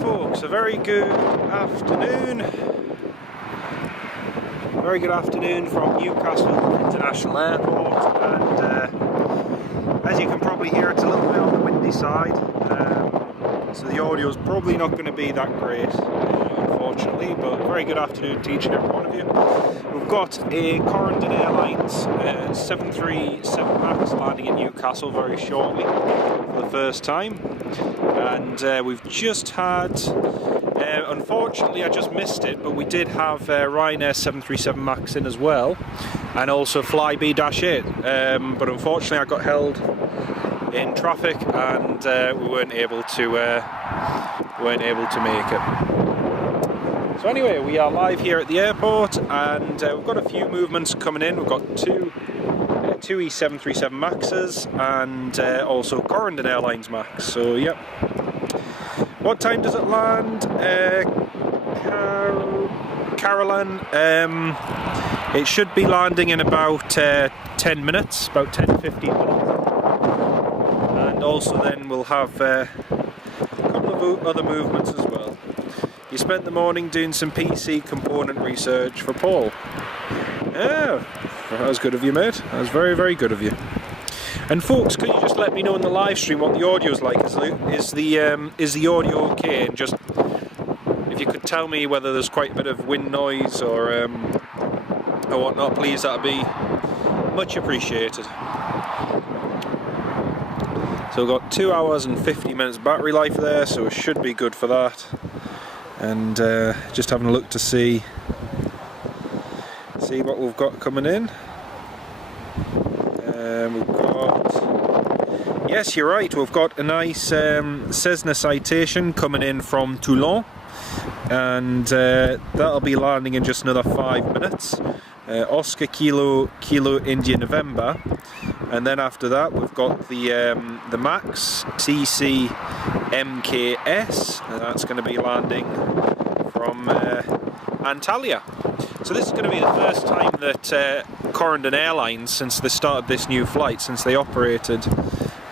folks, a very good afternoon. Very good afternoon from Newcastle International Airport, and as you can probably hear, it's a little bit on the windy side, so the audio is probably not going to be that great, unfortunately, but very good afternoon to each and every one of you. We've got a Corendon Airlines 737 MAX landing in Newcastle very shortly for the first time, and we've just had, unfortunately I just missed it, but we did have Ryanair 737 MAX in as well, and also Flybe-8, but unfortunately I got held in traffic and we weren't able to make it. So anyway, we are live here at the airport, and we've got a few movements coming in. We've got two E737 Maxes and also Corendon Airlines Max. So yep. What time does it land? Caroline. It should be landing in about 10 minutes, about 10 to 15 minutes. And also then we'll have a couple of other movements as well. You spent the morning doing some PC component research for Paul. Yeah, that was good of you, mate. That was very, very good of you. And folks, could you just let me know in the live stream what the audio's like? Is the audio okay? And just if you could tell me whether there's quite a bit of wind noise or whatnot, please, that'd be much appreciated. So we've got 2 hours and 50 minutes battery life there, so it should be good for that. And just having a look to see what we've got coming in. We've got, yes, you're right, we've got a nice Cessna Citation coming in from Toulon, and that'll be landing in just another 5 minutes. Oscar Kilo India November, and then after that we've got the Max TC MKS, and that's going to be landing from Antalya. So this is going to be the first time that Corendon Airlines, since they started this new flight, since they operated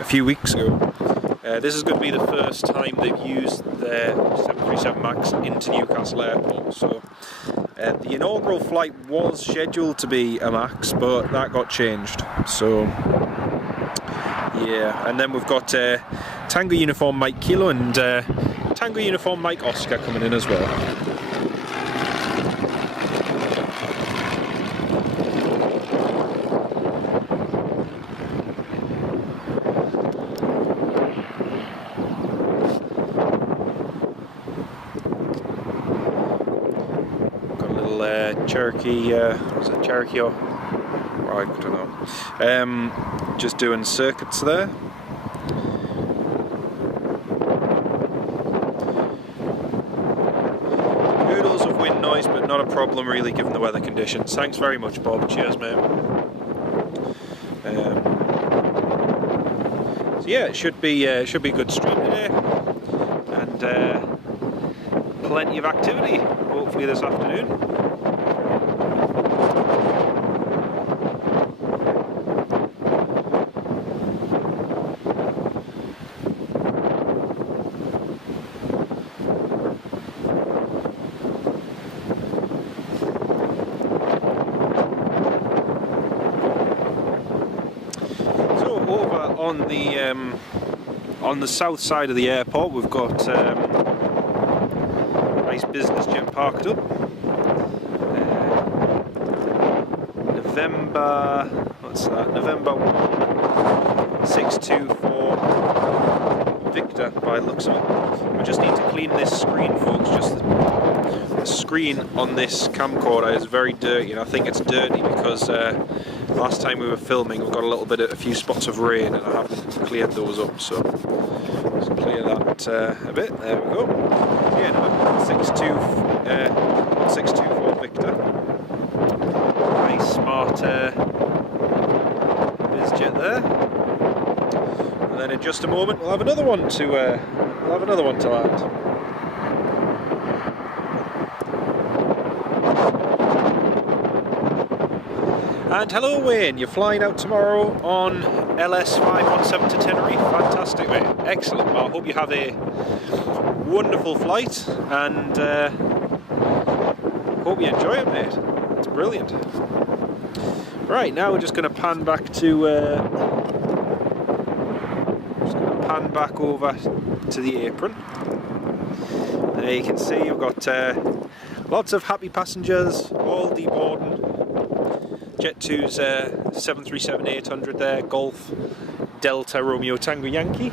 a few weeks ago, this is going to be the first time they've used their 737 MAX into Newcastle Airport. So the inaugural flight was scheduled to be a MAX, but that got changed. So yeah, and then we've got Tango Uniform Mike Kilo and Tango Uniform Mike Oscar coming in as well. Cherokee, was it Cherokee or I don't know. Just doing circuits there. Oodles of wind noise, but not a problem really given the weather conditions. Thanks very much, Bob. Cheers, mate. So yeah, it should be a good stream today, and plenty of activity hopefully this afternoon. On the south side of the airport, we've got a nice business jet parked up. November, what's that? November 624 Victor, by the looks of it. We just need to clean this screen, folks. Just the screen on this camcorder is very dirty, and I think it's dirty because last time we were filming we got a few spots of rain, and I haven't cleared those up, so let's clear that a bit. There we go. Yeah, November 624 Victor. Nice smart bizjet there. And then in just a moment we'll have another one to land. And hello Wayne, you're flying out tomorrow on LS517 to Tenerife. Fantastic, mate. Excellent. Well, I hope you have a wonderful flight, and hope you enjoy it, mate. It's brilliant. Right, now we're just going to pan back to over to the apron. There you can see you've got lots of happy passengers, all deboarding. Jet2's 737-800 there, Golf Delta Romeo Tango Yankee,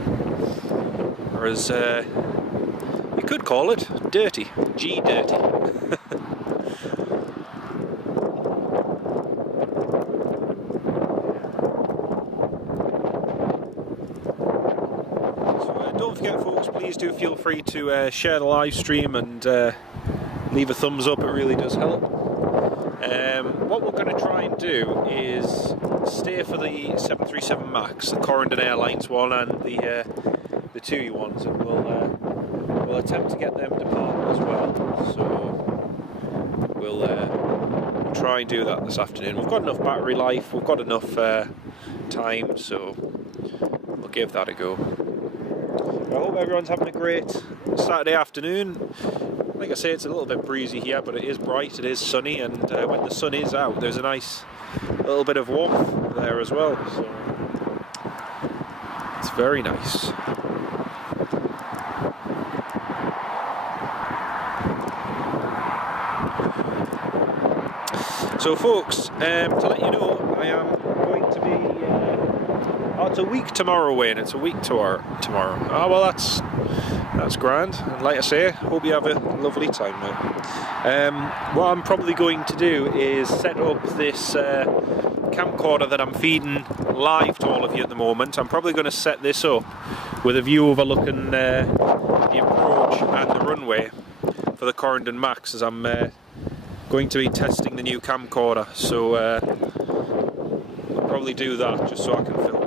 or as you could call it, dirty, G dirty. Don't forget, folks, please do feel free to share the live stream and leave a thumbs up. It really does help. What we're going to try and do is stay for the 737 MAX, the Corendon Airlines one, and the TUI ones, and we'll attempt to get them departed as well. So we'll try and do that this afternoon. We've got enough battery life, we've got enough time, so we'll give that a go. I hope everyone's having a great Saturday afternoon. Like I say, it's a little bit breezy here, but it is bright, it is sunny, and when the sun is out, there's a nice little bit of warmth there as well. So it's very nice. So folks, to let you know, I am going to be it's a week tomorrow away, and it's a week tomorrow. Oh well, that's grand. And like I say, hope you have a lovely time now. What I'm probably going to do is set up this camcorder that I'm feeding live to all of you at the moment. I'm probably going to set this up with a view overlooking the approach and the runway for the Corendon MAX, as I'm going to be testing the new camcorder. So I'll probably do that just so I can film.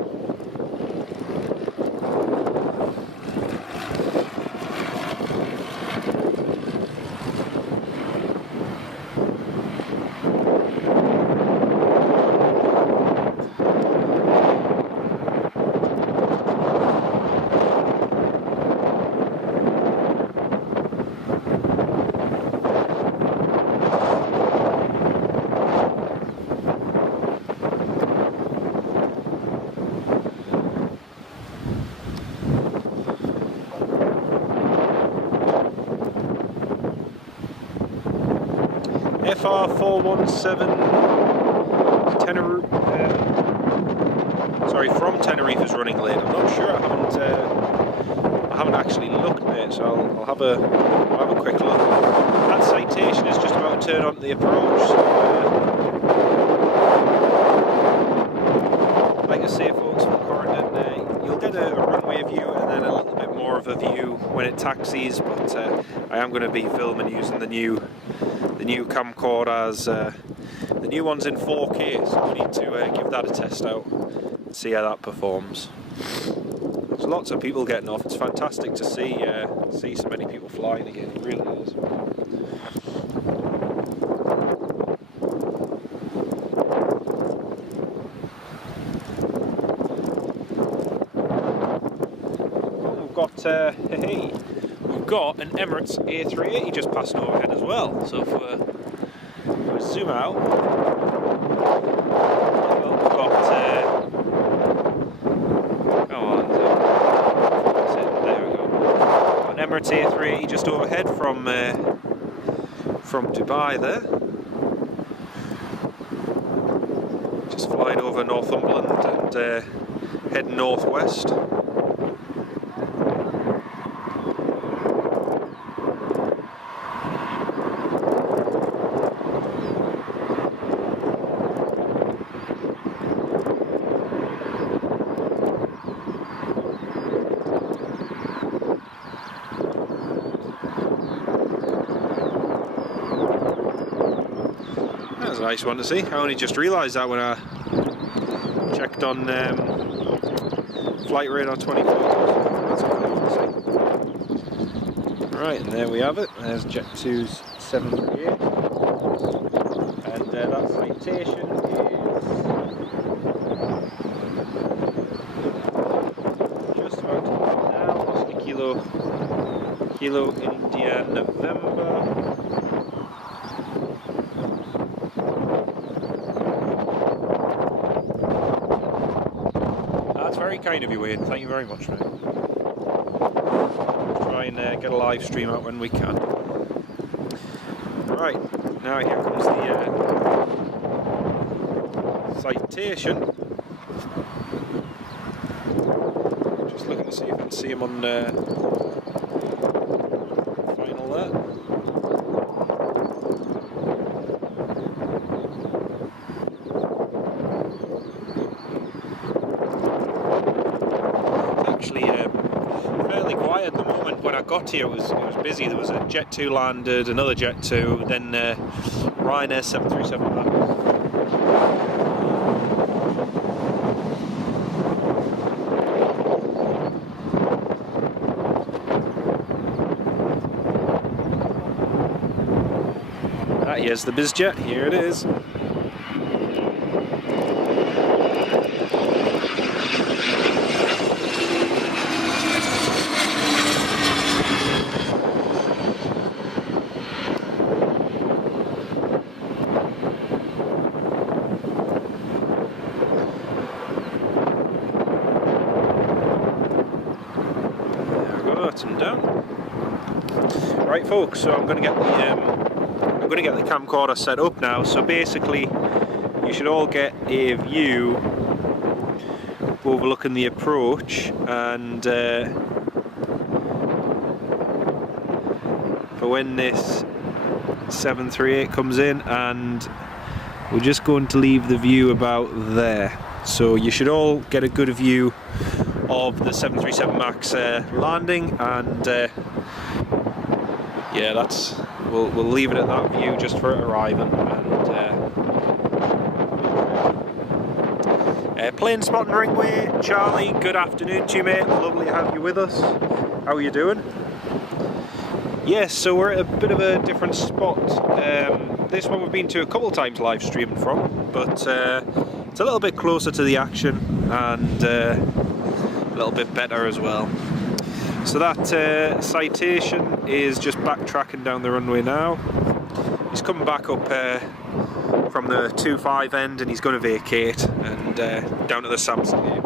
FR417 from Tenerife is running late. I'm not sure. I haven't actually looked, mate. So I'll have a quick look. That citation is just about to turn onto the approach. So, like I say, folks, from Corendon, you'll get a runway view and then a little bit more of a view when it taxis. But I am going to be filming using the new camcorders. The new one's in 4K, so we need to give that a test out and see how that performs. There's lots of people getting off. It's fantastic to see so many people flying again. It really is. We've got an Emirates A380 just passing overhead as well. So if we zoom out, we've got there we go. Got an Emirates A380 just overhead from Dubai there. Just flying over Northumberland and heading northwest. That's a nice one to see. I only just realised that when I checked on Flight Radar 24. That's a cool one to see. Right, and there we have it. There's Jet2's 738. And that citation is just about now, Oscar Kilo Kilo India November. That's very kind of you, Wayne. Thank you very much, mate. Try and get a live stream out when we can. Right, now here comes the citation. Just looking to see if I can see him on final there. Fairly quiet at the moment. When I got here, it was busy. There was a Jet 2 landed, another Jet 2, then Ryanair 737 Max. Here's the BizJet. Here it is. Down. Right, folks. So I'm going to get the camcorder set up now. So basically, you should all get a view overlooking the approach, and for when this 738 comes in, and we're just going to leave the view about there. So you should all get a good view of the 737 Max landing, and yeah, we'll leave it at that view just for it arriving. And plane spotting Ringway, Charlie, good afternoon to you, mate. Lovely to have you with us. How are you doing? Yes, so we're at a bit of a different spot. This one we've been to a couple of times live streaming from, but it's a little bit closer to the action, and a little bit better as well. So that citation is just backtracking down the runway now. He's coming back up from the 2.5 end, and he's going to vacate and down to the Samsung gate.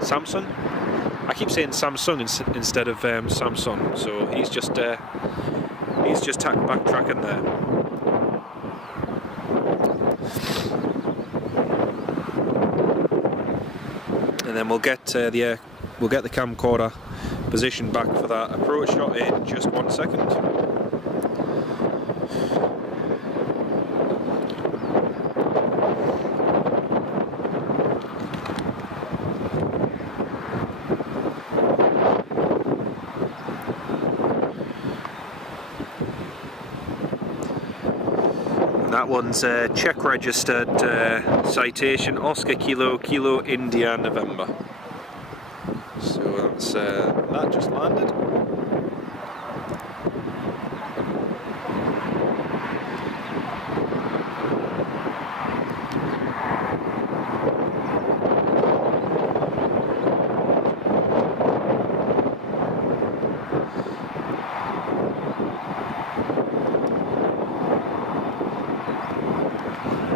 Samsung? I keep saying Samsung instead of Samsung. So he's just backtracking there. And then we'll get the camcorder positioned back for that approach shot in just 1 second. That one's check registered citation Oscar Kilo India November. So that's that just landed.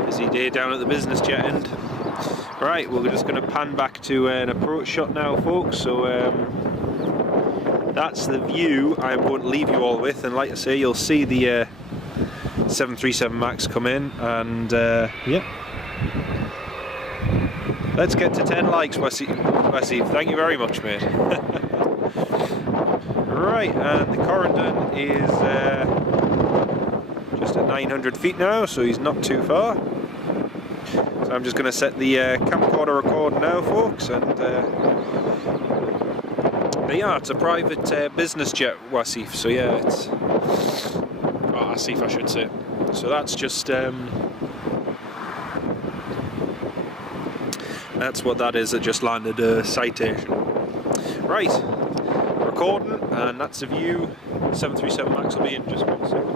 Busy day down at the business jet end. Right, we're just going to pan back to an approach shot now, folks. So that's the view I'm going to leave you all with, and like I say, you'll see the 737 Max come in, and yeah. Let's get to 10 likes, Wesley. Thank you very much, mate. Right, and the Corendon is just at 900 feet now, so he's not too far. So I'm just going to set the camcorder record now, folks, and but yeah, it's a private business jet, Wasif. So yeah, it's Asif, I should say. So that's just that's what that is. It just landed a citation. Right, recording, and that's the view. 737 Max will be in just 1 second.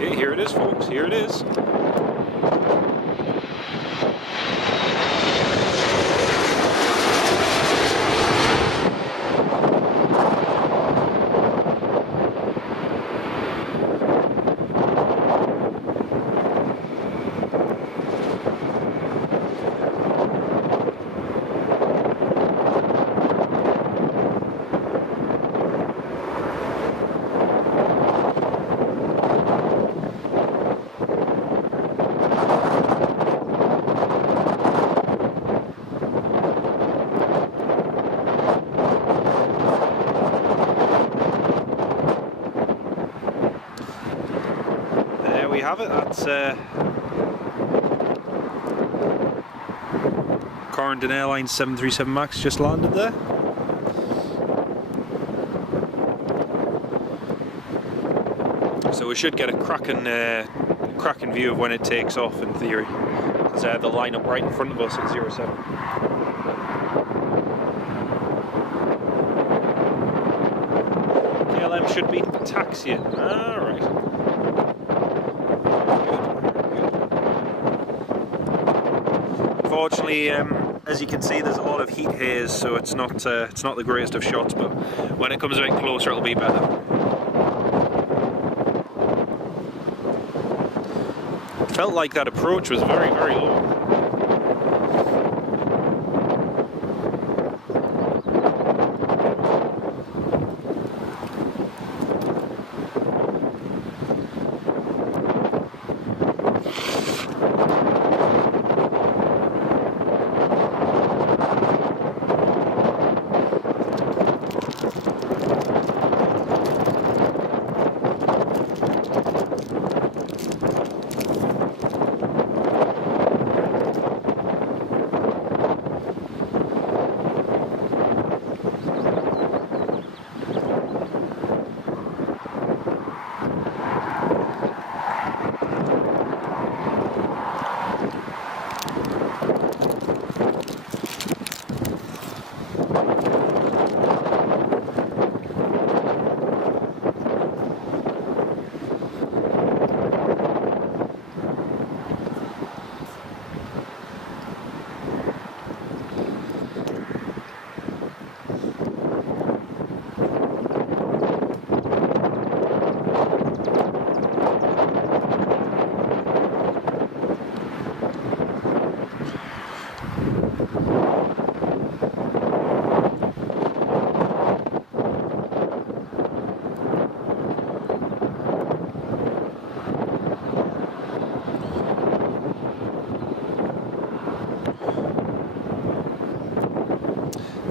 Okay, here it is, folks, here it is. There we have it. That's Corendon Airlines 737 MAX just landed there. So we should get a cracking view of when it takes off in theory, because they'll line up right in front of us at 07. KLM should be taxiing. Alright. Unfortunately, as you can see, there's a lot of heat haze, so it's not the greatest of shots, but when it comes a bit closer it'll be better. Felt like that approach was very, very low.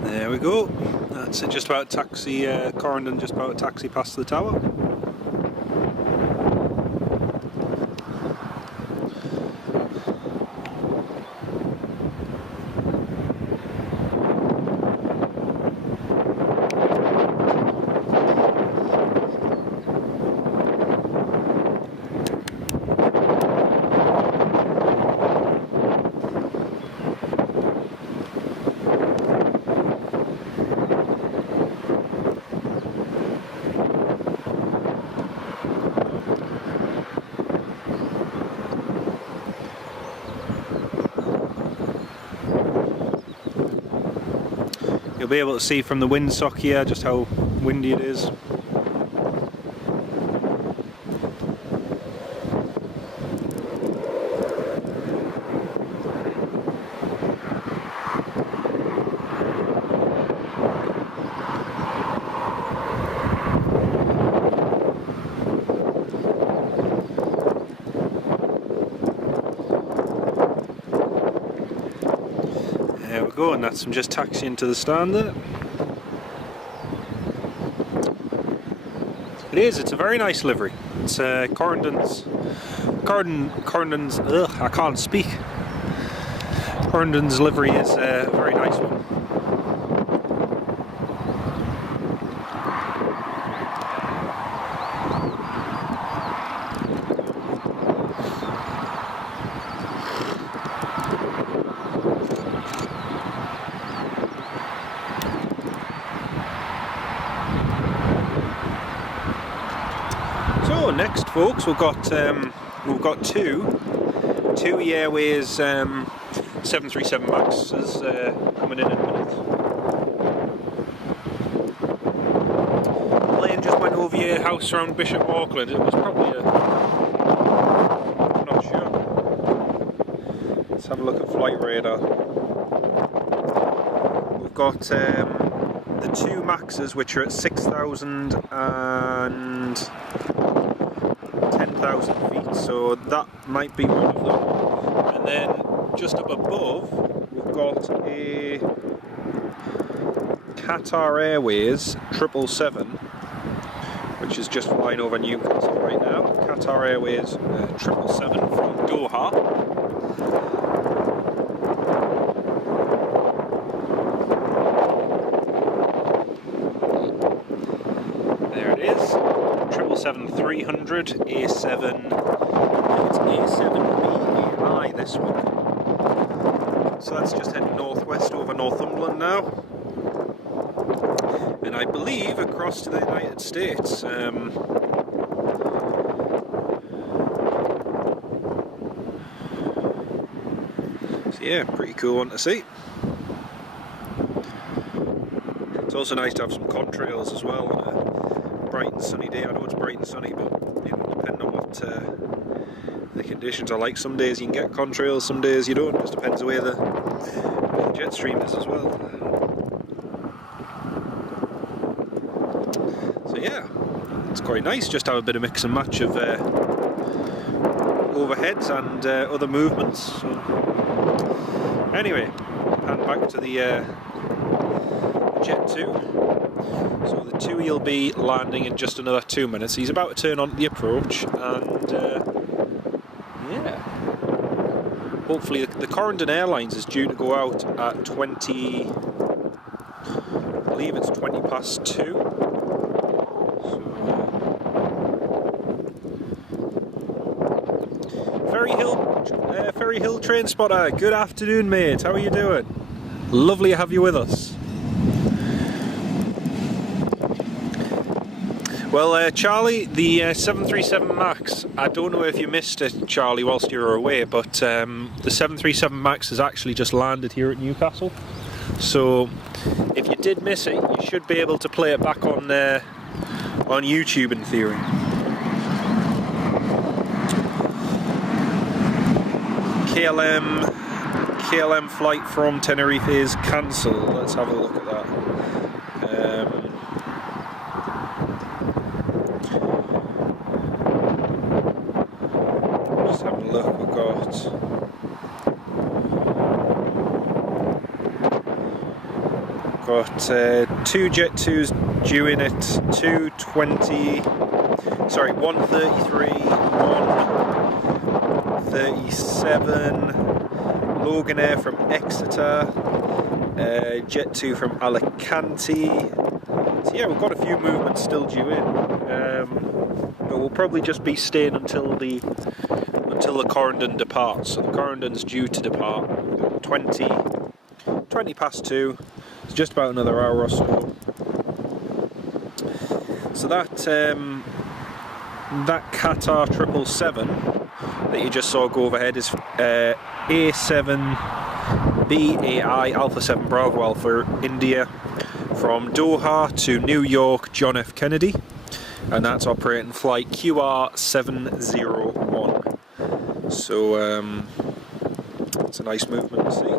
There we go. That's it. Just about taxi Corendon. Just about taxi past the tower. You'll be able to see from the windsock here just how windy it is. There we go, and that's from just taxiing to the stand there. It's a very nice livery. It's Corendon's, I can't speak. Corendon's livery is a very nice one. So next next, folks, we've got two Airways 737 Maxes coming in a minute. Plane just went over your house around Bishop Auckland. It was probably I'm not sure. Let's have a look at flight radar. We've got the two Maxes, which are at 6,000 and 10,000 feet, so that might be one of them. And then just up above, we've got a Qatar Airways 777, which is just flying over Newcastle right now. Qatar Airways 777 from Doha. There it is, 777-300 A7. It's A7BAI, this one. So that's just heading northwest over Northumberland now, and I believe across to the United States. So yeah, pretty cool one to see. It's also nice to have some contrails as well on a bright and sunny day. I know it's bright and sunny, but depending on what the conditions are like, some days you can get contrails, some days you don't. It just depends where the jet stream is as well. So yeah, it's quite nice just to have a bit of mix and match of overheads and other movements. So anyway, hand back to the Jet 2. So the 2 he'll be landing in just another 2 minutes. He's about to turn on the approach, and yeah, hopefully the Corendon Airlines is due to go out at 20, I believe it's 20 past 2. So, Ferry Hill Train Spotter, good afternoon, mate. How are you doing? Lovely to have you with us. Well, Charlie, the 737 MAX, I don't know if you missed it, Charlie, whilst you were away, but the 737 MAX has actually just landed here at Newcastle. So if you did miss it, you should be able to play it back on YouTube in theory. KLM flight from Tenerife is cancelled. Let's have a look at that. Just having a look. We've got two Jet 2s due in at 2:20. Sorry, 1:33, 1:37. Logan Air from Exeter, Jet 2 from Alicante. So yeah, we've got a few movements still due in, but we'll probably just be staying until the Corendon departs. So the Corendon's due to depart 20 past 2. It's just about another hour or so. So that Qatar 777 that you just saw go overhead is A7BAI Alpha 7 Bravo Alpha India from Doha to New York John F. Kennedy, and that's operating flight QR701. So it's a nice movement to see.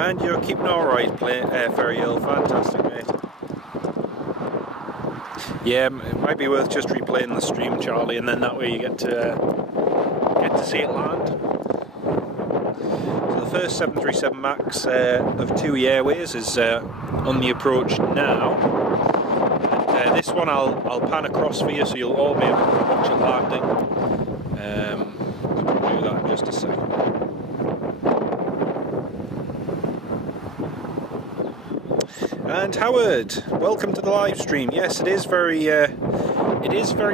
And you're keeping alright, Ferry Hill. Fantastic, mate. Yeah, it might be worth just replaying the stream, Charlie, and then that way you get to see it land. So the first 737 MAX of TUI Airways is on the approach now. And, this one I'll pan across for you, so you'll all be able to watch it landing. We'll do that in just a second. And Howard, welcome to the live stream. Yes, it is very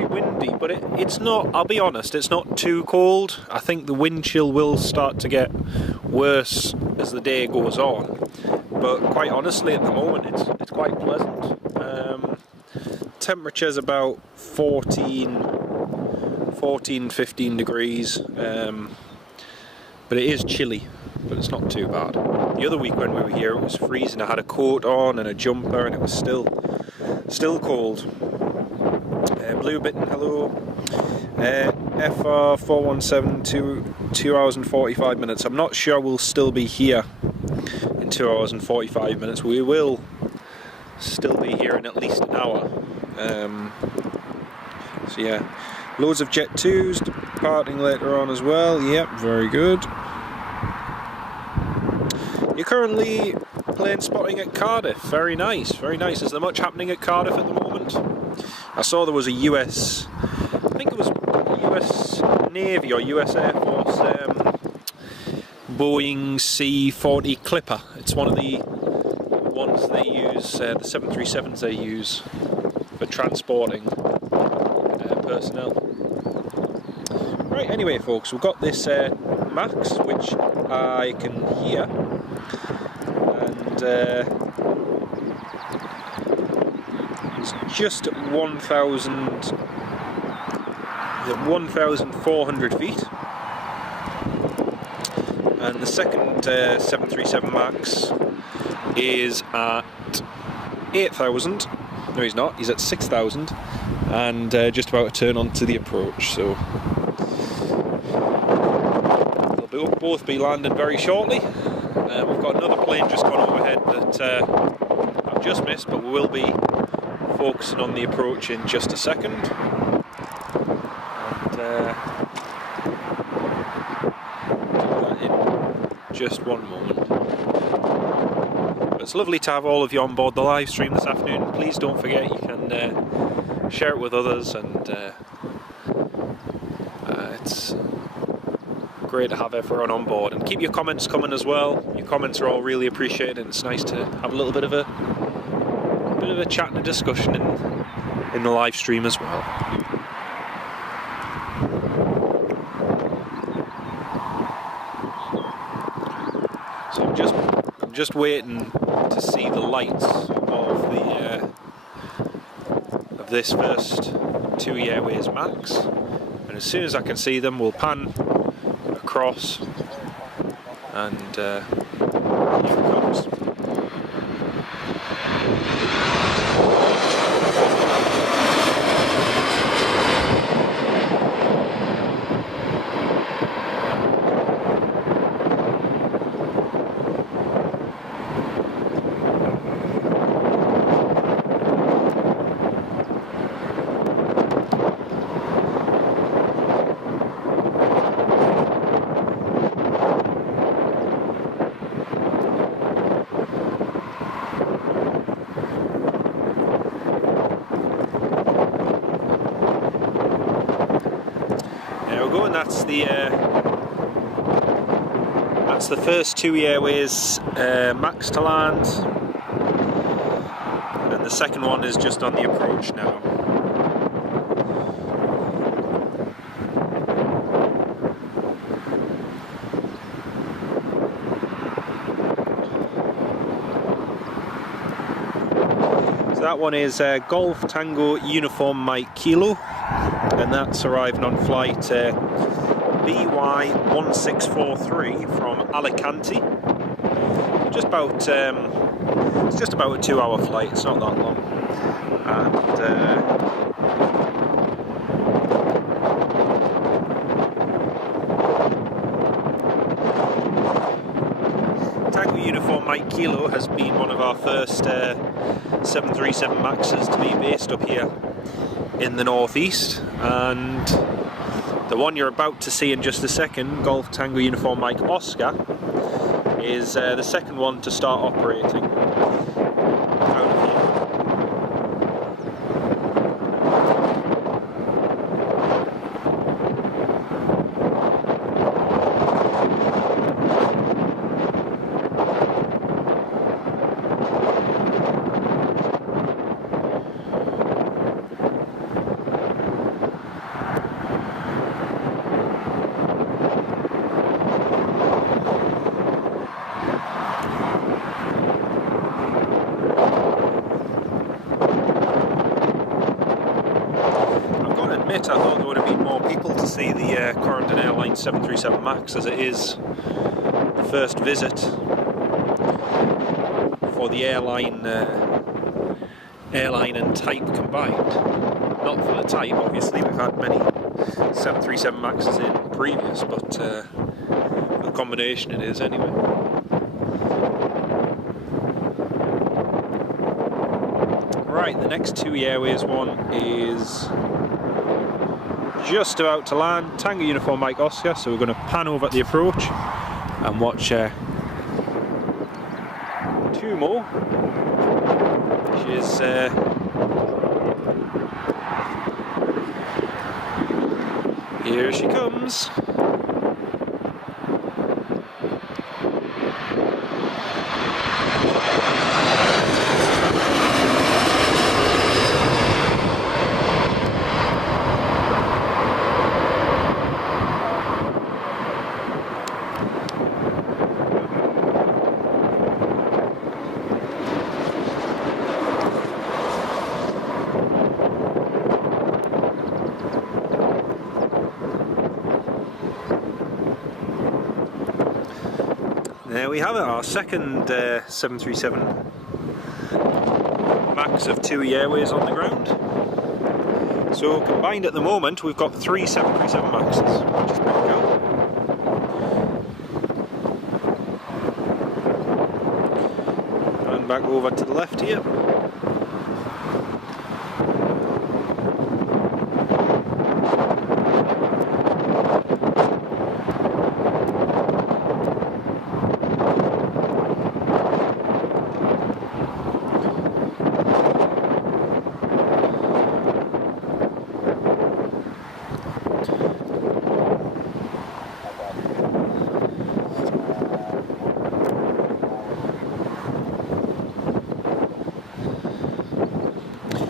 windy, but it's not. I'll be honest, it's not too cold. I think the wind chill will start to get worse as the day goes on. But quite honestly, at the moment, it's quite pleasant. Temperature's about 15 degrees, but it is chilly. But it's not too bad. The other week when we were here, it was freezing. I had a coat on and a jumper, and it was still cold. Blue Bitten, hello. FR 417, 2 hours and 45 minutes. I'm not sure we'll still be here in 2 hours and 45 minutes. We will still be here in at least an hour. So yeah, loads of Jet 2s departing later on as well. Yep, very good. You're currently plane spotting at Cardiff. Very nice, very nice. Is there much happening at Cardiff at the moment? I saw there was a US, I think it was US Navy or US Air Force Boeing C-40 Clipper. It's one of the ones they use, the 737s they use for transporting personnel. Right, anyway folks, we've got this MAX, which I can hear, and it's just 1,400 feet, and the second 737 MAX is at 8,000. No, he's not, he's at 6,000, and just about to turn onto the approach, so they'll both be landing very shortly. We've got another plane just gone overhead that I've just missed, but we will be focusing on the approach in just a second. And do that in just one moment. But it's lovely to have all of you on board the live stream this afternoon. Please don't forget you can share it with others, and it's great to have everyone on board, and keep your comments coming as well. Your comments are all really appreciated, and it's nice to have a little bit of a chat and a discussion in the live stream as well. So I'm just waiting to see the lights of this first TUI Airways MAX, and as soon as I can see them, we'll pan across, and here it comes. That's the first TUI Airways MAX to land, and the second one is just on the approach now. So that one is Golf Tango Uniform Mike Kilo, and that's arriving on flight BY1643 from Alicante. Just about, it's just about a 2-hour flight. It's not that long, and Tango Uniform Mike Kilo has been one of our first 737 Maxes to be based up here in the northeast, and the one you're about to see in just a second, Golf Tango Uniform Mike Oscar, is the second one to start operating out of here. I thought there would have been more people to see the Corendon Airlines 737 MAX, as it is the first visit for the airline and type combined. Not for the type, obviously, we've had many 737 MAXes in previous, but the combination it is anyway. Right, the next TUI Airways one is just about to land, Tango Uniform Mike Oscar, so we're going to pan over at the approach and watch two more, which is here she comes. There we have it, our second 737 MAX of TUI Airways on the ground. So combined at the moment we've got 3 737 MAXes, which is pretty cool. And back over to the left here.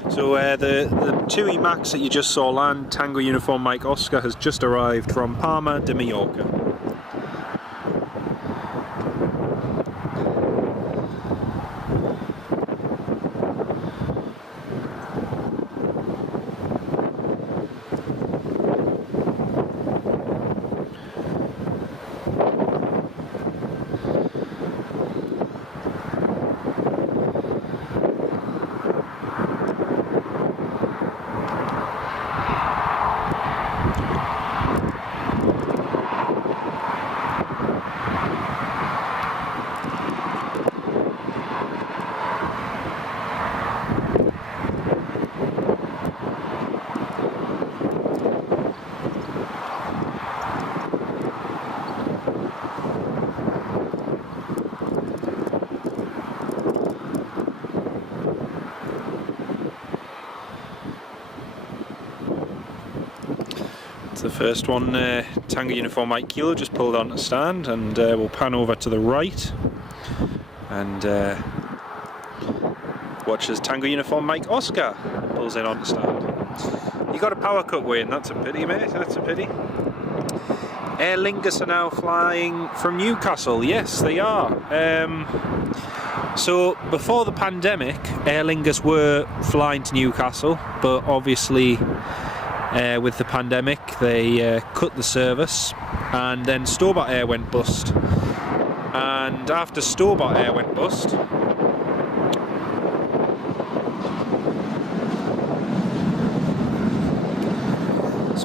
So the TUI Max that you just saw land, Tango Uniform Mike Oscar, has just arrived from Palma de Mallorca. The first one, Tango Uniform Mike Kilo, just pulled onto stand, and we'll pan over to the right and watch as Tango Uniform Mike Oscar pulls in onto stand. You got a power cut, Wayne, that's a pity, mate, that's a pity. Aer Lingus are now flying from Newcastle, yes they are. So before the pandemic, Aer Lingus were flying to Newcastle, but obviously with the pandemic they cut the service, and then Stobart Air went bust, and after Stobart Air went bust,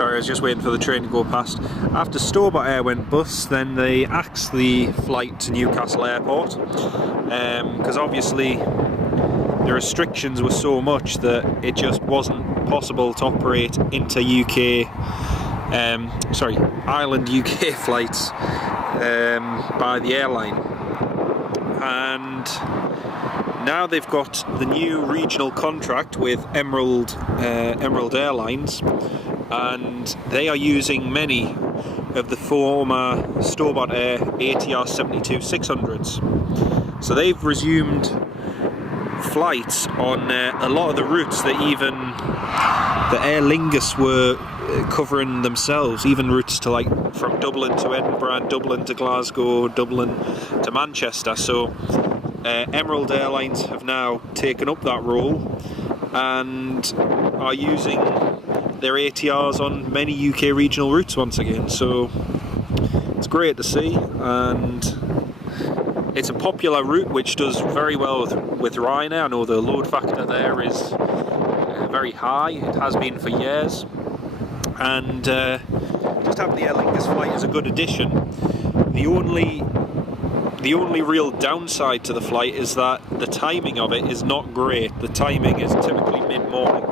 sorry, I was just waiting for the train to go past. After Stobart Air went bust, then they axed the flight to Newcastle Airport, because obviously the restrictions were so much that it just wasn't possible to operate into Ireland UK flights by the airline. And now they've got the new regional contract with Emerald Airlines, and they are using many of the former Stobart Air ATR 72-600s. So they've resumed flights on a lot of the routes that even the Aer Lingus were covering themselves, even routes to, like, from Dublin to Edinburgh, and Dublin to Glasgow, Dublin to Manchester. So Emerald Airlines have now taken up that role and are using their ATRs on many UK regional routes once again. So it's great to see, and it's a popular route which does very well with Ryanair. I know the load factor there is very high, it has been for years, and just having the Aer Lingus flight is a good addition. The only real downside to the flight is that the timing of it is not great. The timing is typically mid-morning.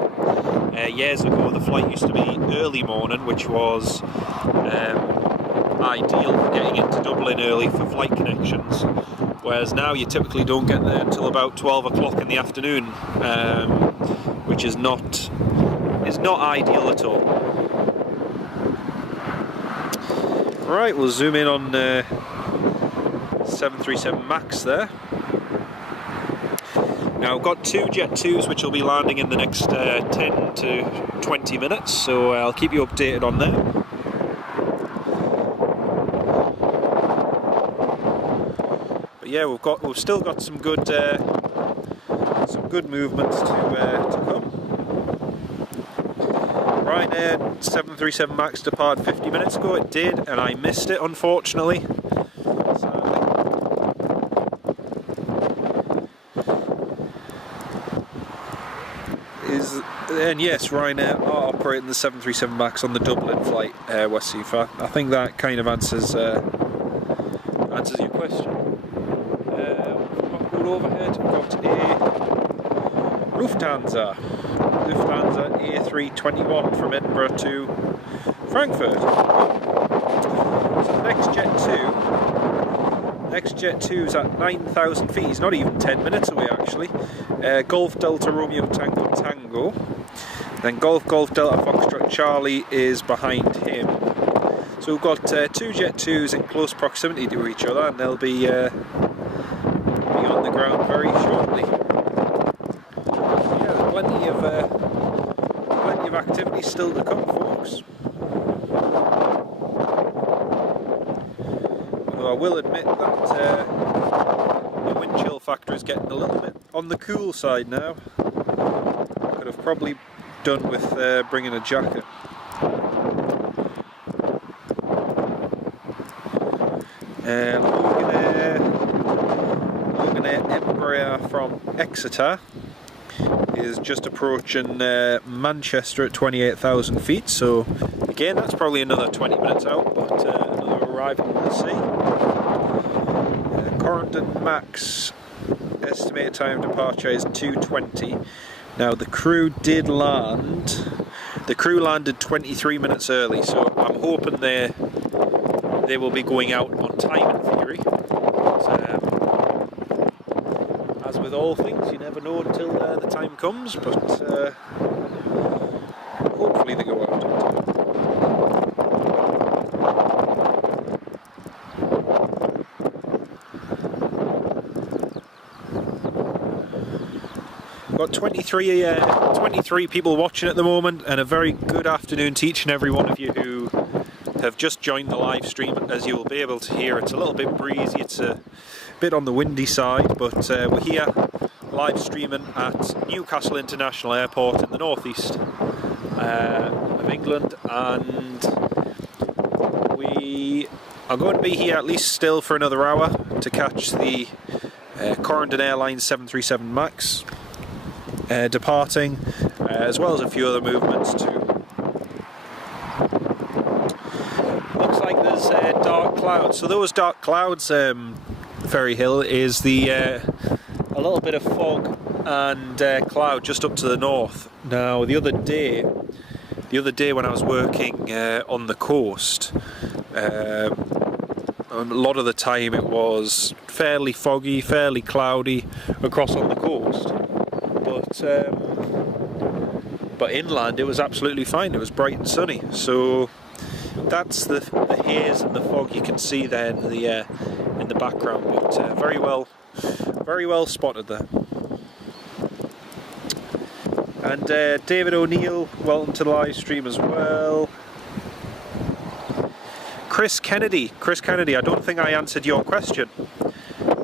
Years ago the flight used to be early morning, which was ideal for getting into Dublin early for flight connections, whereas now you typically don't get there until about 12 o'clock in the afternoon, which is not ideal at all. Right, we'll zoom in on 737 MAX there. Now I've got two Jet 2s which will be landing in the next 10 to 20 minutes, so I'll keep you updated on that. But yeah, we've still got some good movements to come. Ryanair 737 MAX departed 50 minutes ago. It did, and I missed it, unfortunately. And yes, Ryanair are operating the 737 MAX on the Dublin flight, West Seafa. I think that kind of answers your question. We've got good overhead. We've got a Lufthansa A321 from Edinburgh to Frankfurt. So the next Jet 2 is at 9,000 feet. He's not even 10 minutes away, actually. Golf Delta Romeo Tango Tango. Then Golf Golf Delta Foxtrot Charlie is behind him. So we've got two Jet 2s in close proximity to each other, and they'll be on the ground very shortly. Yeah, there's plenty of activity still to come, folks. Although I will admit that the wind chill factor is getting a little bit on the cool side now. I could have probably done with bringing a jacket. Loganair Embraer from Exeter is just approaching Manchester at 28,000 feet, so again that's probably another 20 minutes out, but another arrival we'll see. Corendon Max estimated time of departure is 2:20. Now the crew did land. The crew landed 23 minutes early, so I'm hoping they will be going out on time in theory. But, as with all things, you never know until the time comes, but hopefully they go out on time. Got 23 people watching at the moment, and a very good afternoon to each and every one of you who have just joined the live stream. As you will be able to hear, it's a little bit breezy, it's a bit on the windy side, but we're here live streaming at Newcastle International Airport in the northeast of England, and we are going to be here at least still for another hour to catch the Corendon Airlines 737 MAX departing, as well as a few other movements to dark clouds. So those dark clouds, Ferry Hill, is the a little bit of fog and cloud just up to the north. Now the other day when I was working on the coast, a lot of the time it was fairly foggy, fairly cloudy across on the coast, but inland it was absolutely fine. It was bright and sunny. So that's the haze and the fog you can see there in the background. But very well spotted there. And David O'Neill, welcome to the live stream as well. Chris Kennedy, I don't think I answered your question.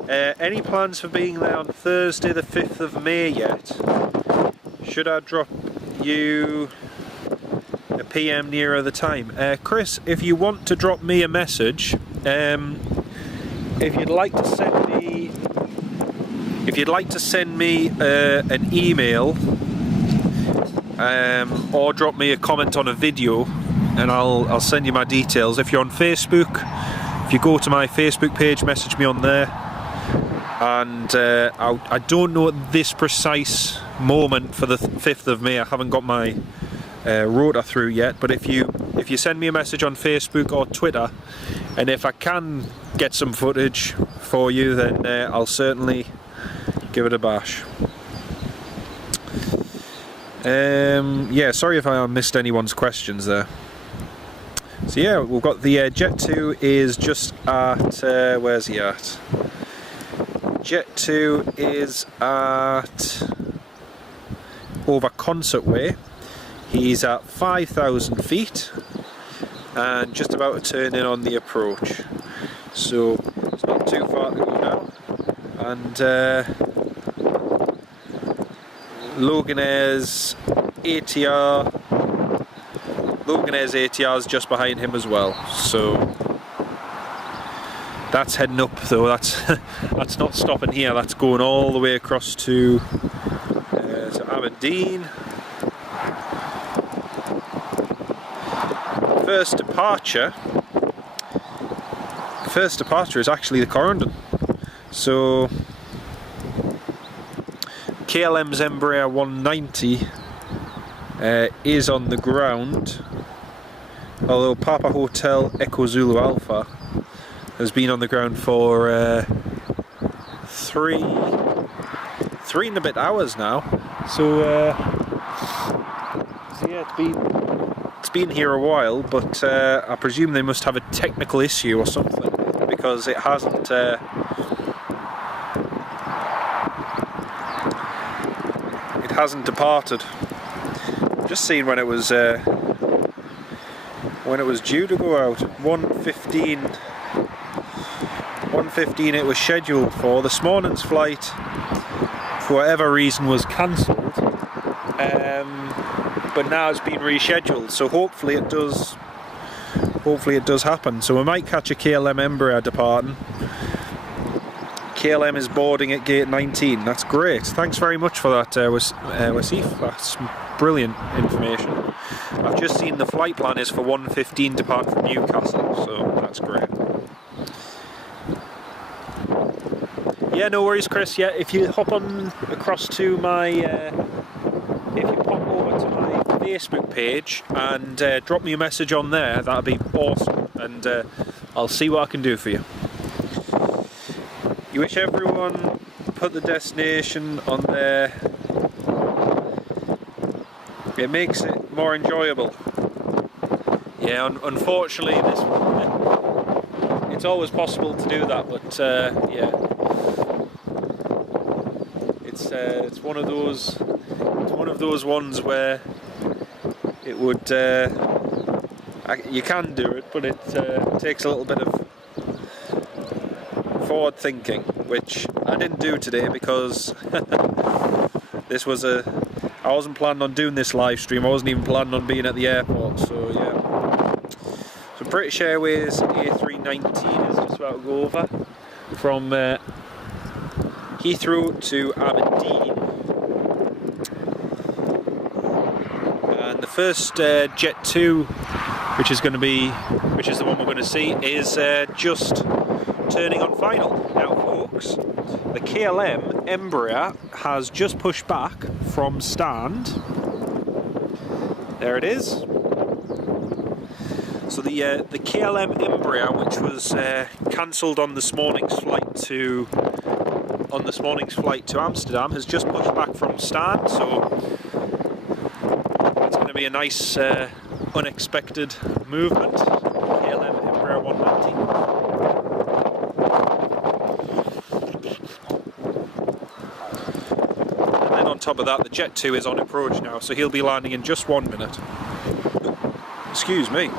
Any plans for being there on Thursday the 5th of May yet? Should I drop you a PM nearer the time? Chris, if you want to drop me a message, if you'd like to send me an email, or drop me a comment on a video, and I'll send you my details. If you're on Facebook, if you go to my Facebook page, message me on there. And I don't know at this precise moment for the 5th of May. I haven't got my rota through yet. But if you send me a message on Facebook or Twitter, and if I can get some footage for you, then I'll certainly give it a bash. Yeah, sorry if I missed anyone's questions there. So yeah, we've got the Jet 2 is just at, where's he at? Jet 2 is at over Concert Way. He's at 5,000 feet and just about to turn in on the approach. So it's not too far to go now. And Loganair's ATR is just behind him as well. So that's heading up though. That's not stopping here. That's going all the way across to Aberdeen. First departure is actually the Corendon. So KLM's Embraer 190 is on the ground, although Papa Hotel Echo Zulu Alpha has been on the ground for three and a bit hours now. So yeah, it's been here a while, but I presume they must have a technical issue or something, because it hasn't departed. Just seen when it was due to go out. 1:15 it was scheduled for. This morning's flight, for whatever reason, was cancelled, but now it's been rescheduled. So hopefully it does happen. So we might catch a KLM Embraer departing. KLM is boarding at gate 19. That's great. Thanks very much for that, Wasif. That's brilliant information. I've just seen the flight plan is for 1:15 depart from Newcastle, so that's great. Yeah, no worries, Chris. Yeah, if you hop on across to my, if you pop over to my Facebook page and drop me a message on there, that'd be awesome, and I'll see what I can do for you. You wish everyone put the destination on there. It makes it more enjoyable. Yeah, unfortunately, it's always possible to do that, but yeah, it's one of those ones where it would you can do it, but it takes a little bit of forward thinking, which I didn't do today because I wasn't planning on doing this live stream. I wasn't even planning on being at the airport, so yeah. So British Airways A319 is just about to go over from Heathrow to Aberdeen, and the first Jet 2, which is going to be which is the one we're going to see, is just turning on final. Now folks, the KLM Embraer has just pushed back from stand. There it is. So the KLM Embraer, which was cancelled on this morning's flight to Amsterdam, has just pushed back from stand. So it's going to be a nice unexpected movement. KLM Embraer 190. And then on top of that, the Jet 2 is on approach now, so he'll be landing in just 1 minute. Excuse me.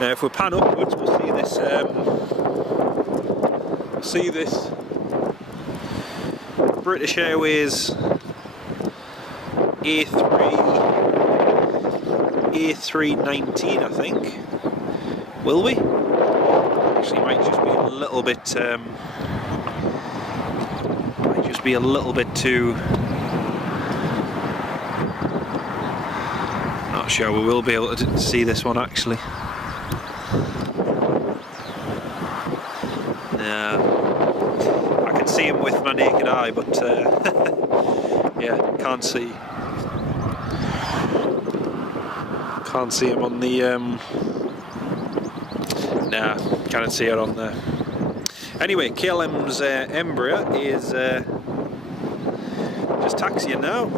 Now, if we pan upwards, we'll see this British Airways A319, I think. Will we? Actually, might just be a little bit too. Not sure we will be able to see this one actually. I can see him with my naked eye, but yeah, can't see him on the nah, can't see it on there. Anyway, KLM's Embraer is just taxiing now.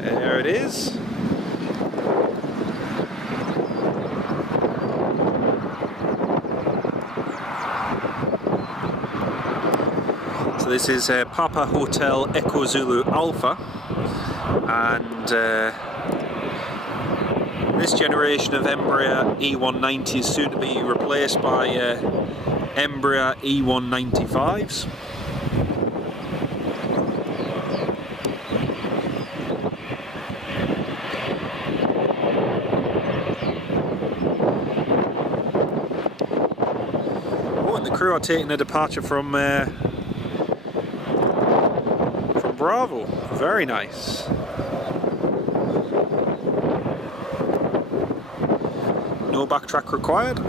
There it is. So this is Papa Hotel Echo Zulu Alpha, and this generation of Embraer E190 is soon to be replaced by Embraer E195s. Oh, and the crew are taking a departure from Bravo. Very nice. No backtrack required.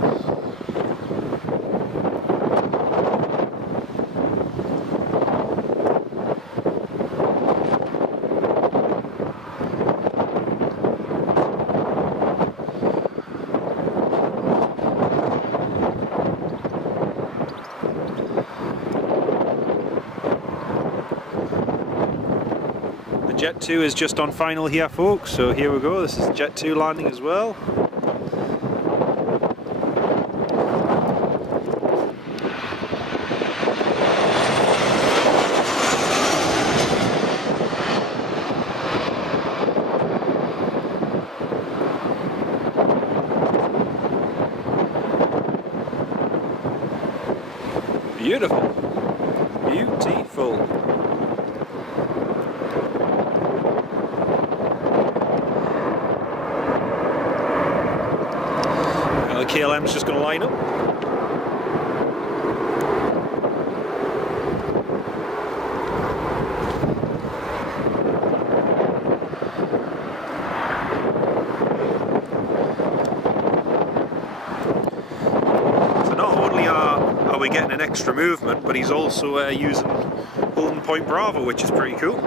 Jet 2 is just on final here, folks, so here we go. This is Jet 2 landing as well. Beautiful. Beautiful. The KLM's just going to line up. So not only are we getting an extra movement, but he's also using holding point Bravo, which is pretty cool.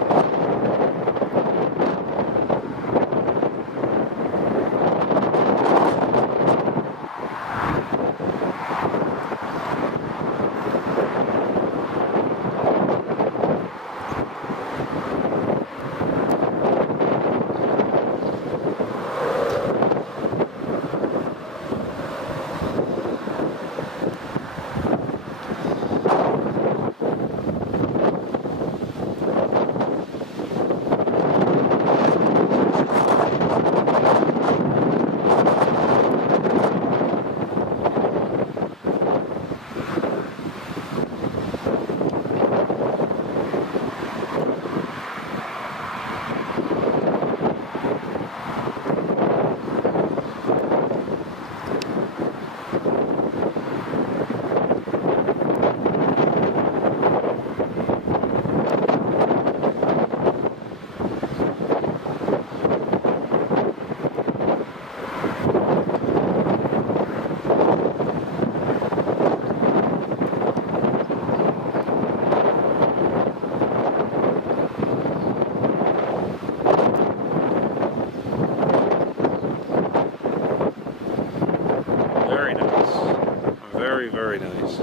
Very nice.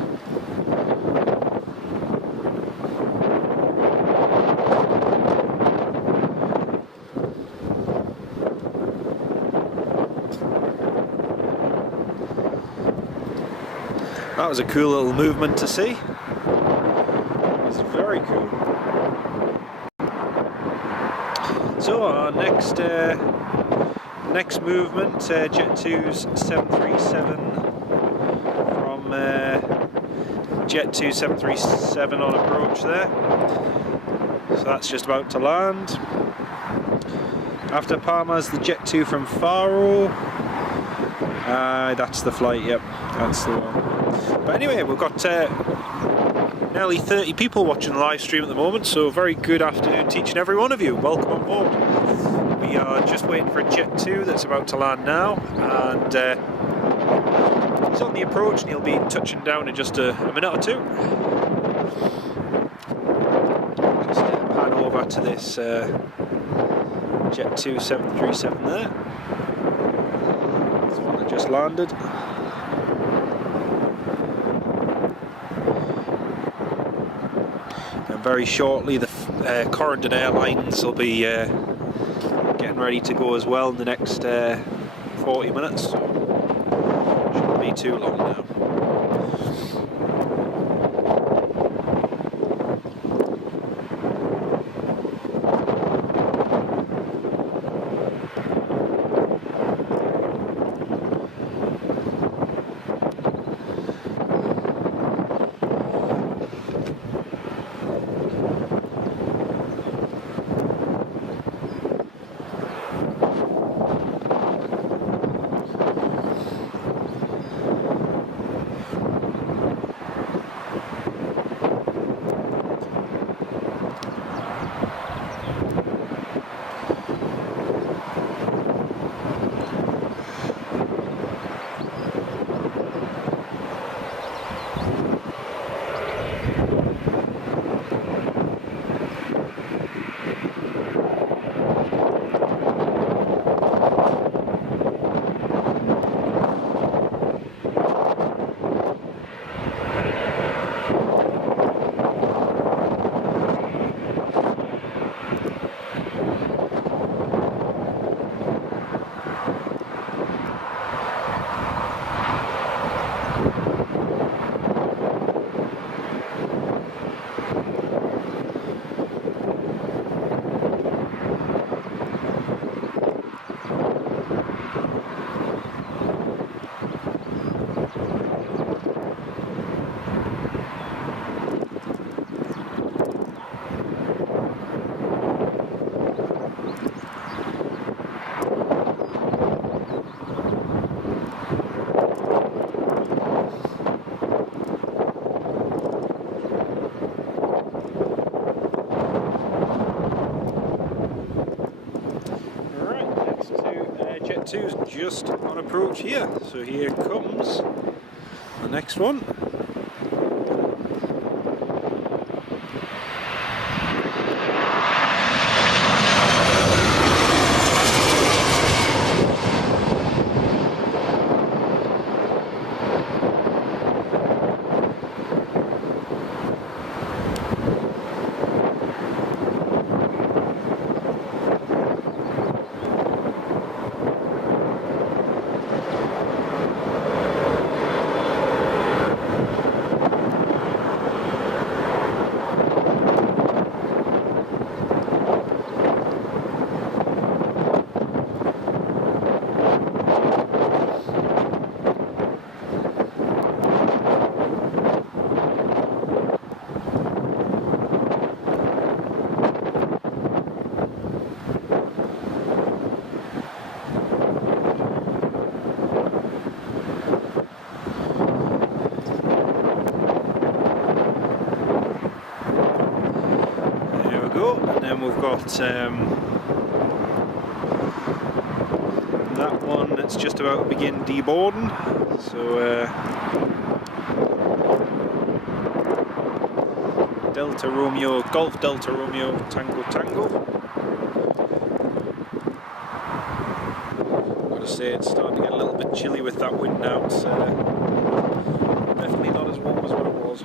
That was a cool little movement to see. It was very cool. So our next movement, Jet2's 737 from Jet2 737 on approach there. So that's just about to land. After Parma's the Jet2 from Faro. That's the flight, yep, that's the one. But anyway, we've got nearly 30 people watching the live stream at the moment, so very good afternoon to each and every one of you. Welcome on board. We are just waiting for a Jet 2 that's about to land now, and he's on the approach and he'll be touching down in just a minute or two. Just pan over to this Jet 2 737 there. That's the one that just landed. Very shortly the Corendon Airlines will be getting ready to go as well in the next 40 minutes. Shouldn't be too long now. Jet 2 is just on approach here, so here comes the next one. We've got that one that's just about to begin deboarding. So Delta Romeo, Golf Delta Romeo, Tango Tango. I've got to say it's starting to get a little bit chilly with that wind now. It's definitely not what was what it was.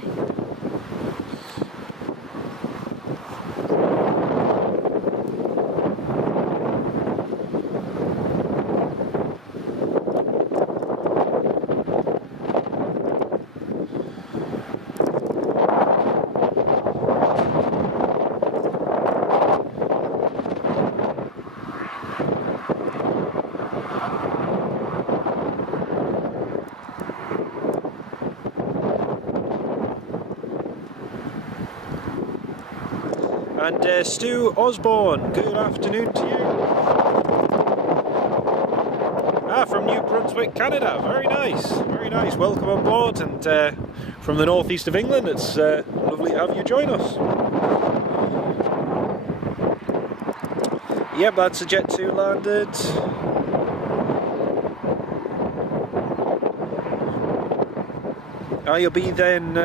And Stu Osborne, good afternoon to you. From New Brunswick, Canada. Very nice, very nice. Welcome on board, and from the northeast of England, it's lovely to have you join us. Yep, that's a Jet 2 landed. You'll be then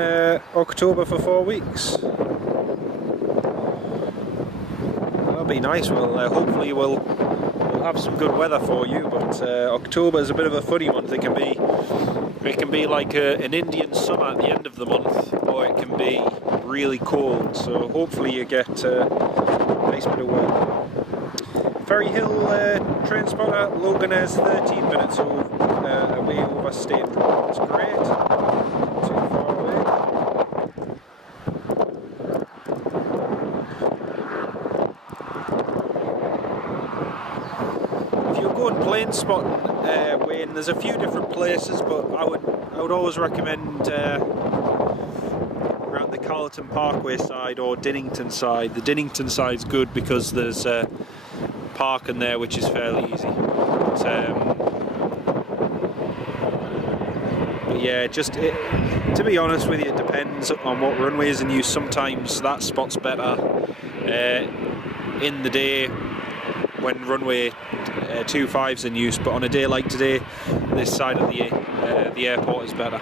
October for 4 weeks. Be nice. Well, hopefully we'll have some good weather for you, but October is a bit of a funny month. It can be like an Indian summer at the end of the month, or it can be really cold, so hopefully you get a nice bit of weather. Ferry Hill train spotter, Logan has 13 minutes away over State Road. That's great. Too far away. Plane spotting, Wayne, there's a few different places, but I would always recommend around the Carlton Parkway side or Dinnington side. The Dinnington side's good because there's parking there, which is fairly easy. But yeah, to be honest with you, it depends on what runway is in use. Sometimes that spot's better in the day when runway 25's in use, but on a day like today, this side of the airport is better.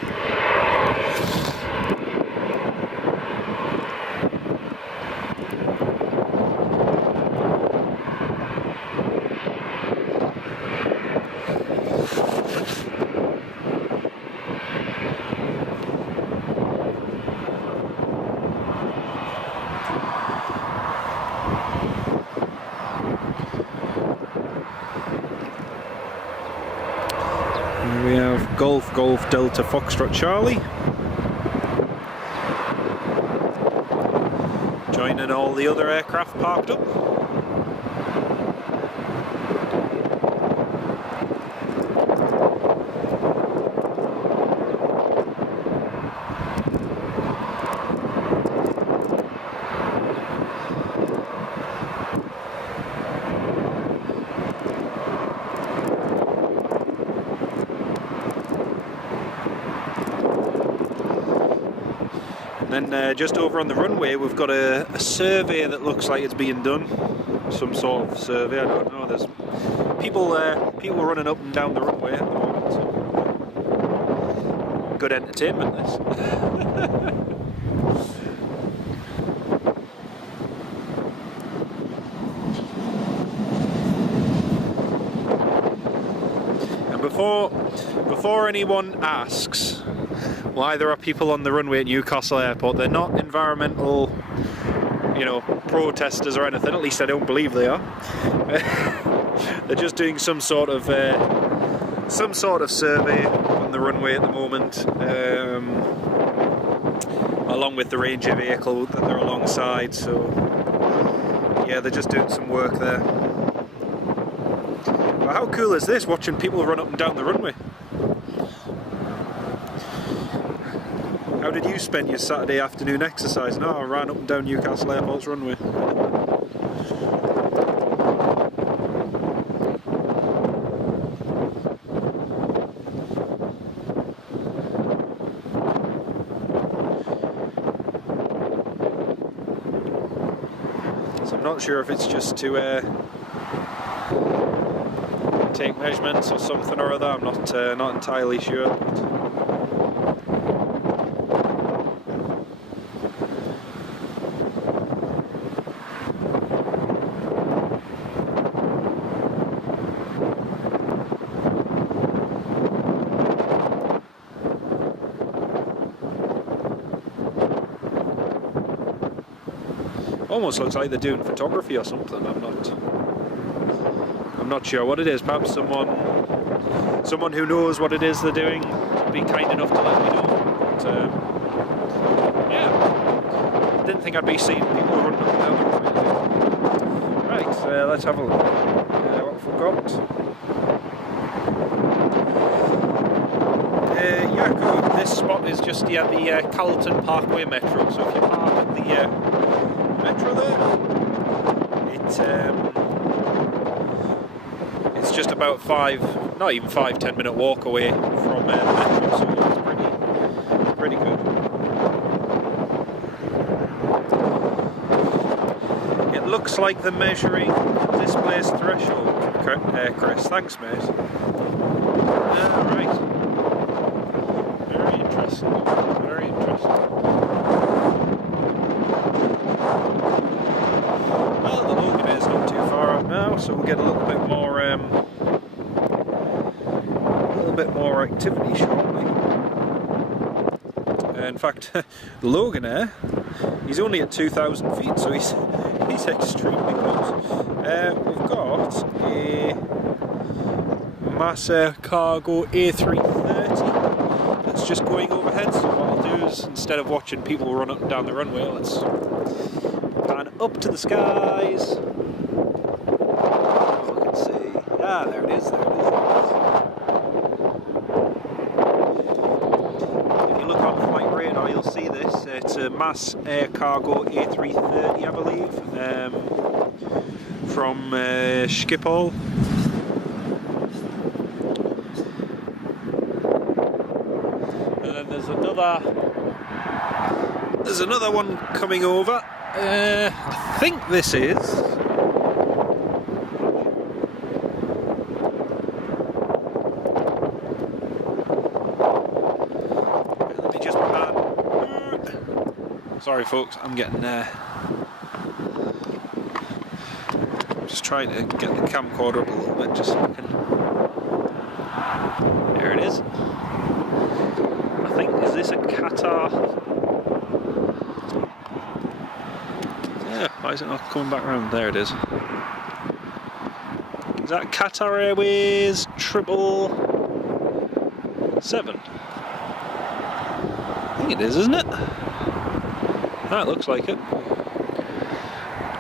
We have Golf Golf Delta Foxtrot Charlie. Joining all the other aircraft parked up. And then just over on the runway we've got a survey that looks like it's being done. Some sort of survey, I don't know. There's people running up and down the runway at the moment. So. Good entertainment, this. And before anyone asks why there are people on the runway at Newcastle Airport, they're not environmental, protesters or anything. At least I don't believe they are. They're just doing some sort of survey on the runway at the moment, along with the Ranger vehicle that they're alongside. So yeah, they're just doing some work there. But how cool is this? Watching people run up and down the runway. How did you spend your Saturday afternoon exercise? No, I ran up and down Newcastle Airport's runway. So I'm not sure if it's just to take measurements or something or other. I'm not entirely sure. almost looks like they're doing photography or something. I'm not sure what it is. Perhaps someone who knows what it is they're doing would be kind enough to let me know. But, yeah, didn't think I'd be seeing people running up and down. Right, let's have a look. What have we got? This spot is just the Carlton Parkway Metro. So if you park at the Metro there, it's just about not even 5-10 minute walk away from the Metro, so it's pretty good. It looks like they're measuring displaced threshold, Chris. Thanks, mate. Right. Very interesting. Very interesting. Well, the Logan is not too far out now, so we'll get a little bit more activity shortly. In fact, the Logan Air, he's only at 2,000 feet, so he's extremely close. We've got a Massa Cargo A330 that's just going overhead. So what I'll do is, instead of watching people run up and down the runway, let's pan up to the skies. Oh, we can see. Ah, there it is. There it is. You'll see this. It's a Mass Air Cargo A330, I believe, from Schiphol. And then there's another one coming over. I think this is. Sorry folks, I'm getting just trying to get the camcorder up a little bit just so I can. There it is. I think, is this a Qatar? Yeah, why is it not coming back around? There it is. Is that Qatar Airways 777? I think it is, isn't it? That looks like it.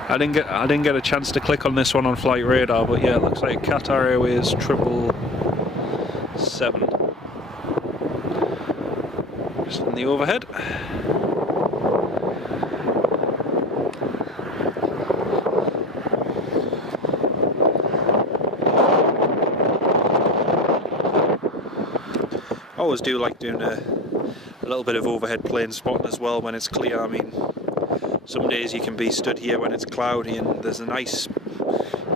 I didn't get a chance to click on this one on Flight Radar, but yeah, it looks like Qatar Airways 777. Just in the overhead. I always do like doing a little bit of overhead plane spotting as well when it's clear. I mean, some days you can be stood here when it's cloudy and there's a nice,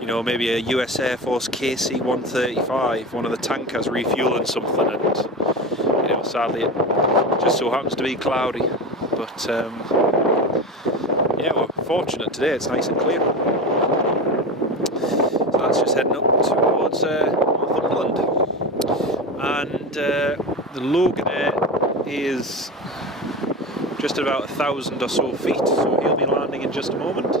you know, maybe a US Air Force KC-135, one of the tankers refueling something, and you know, sadly it just so happens to be cloudy. But yeah, we're fortunate today, it's nice and clear. So that's just heading up towards Northumberland, and the Logan Air is just about 1,000 or so feet, so he'll be landing in just a moment.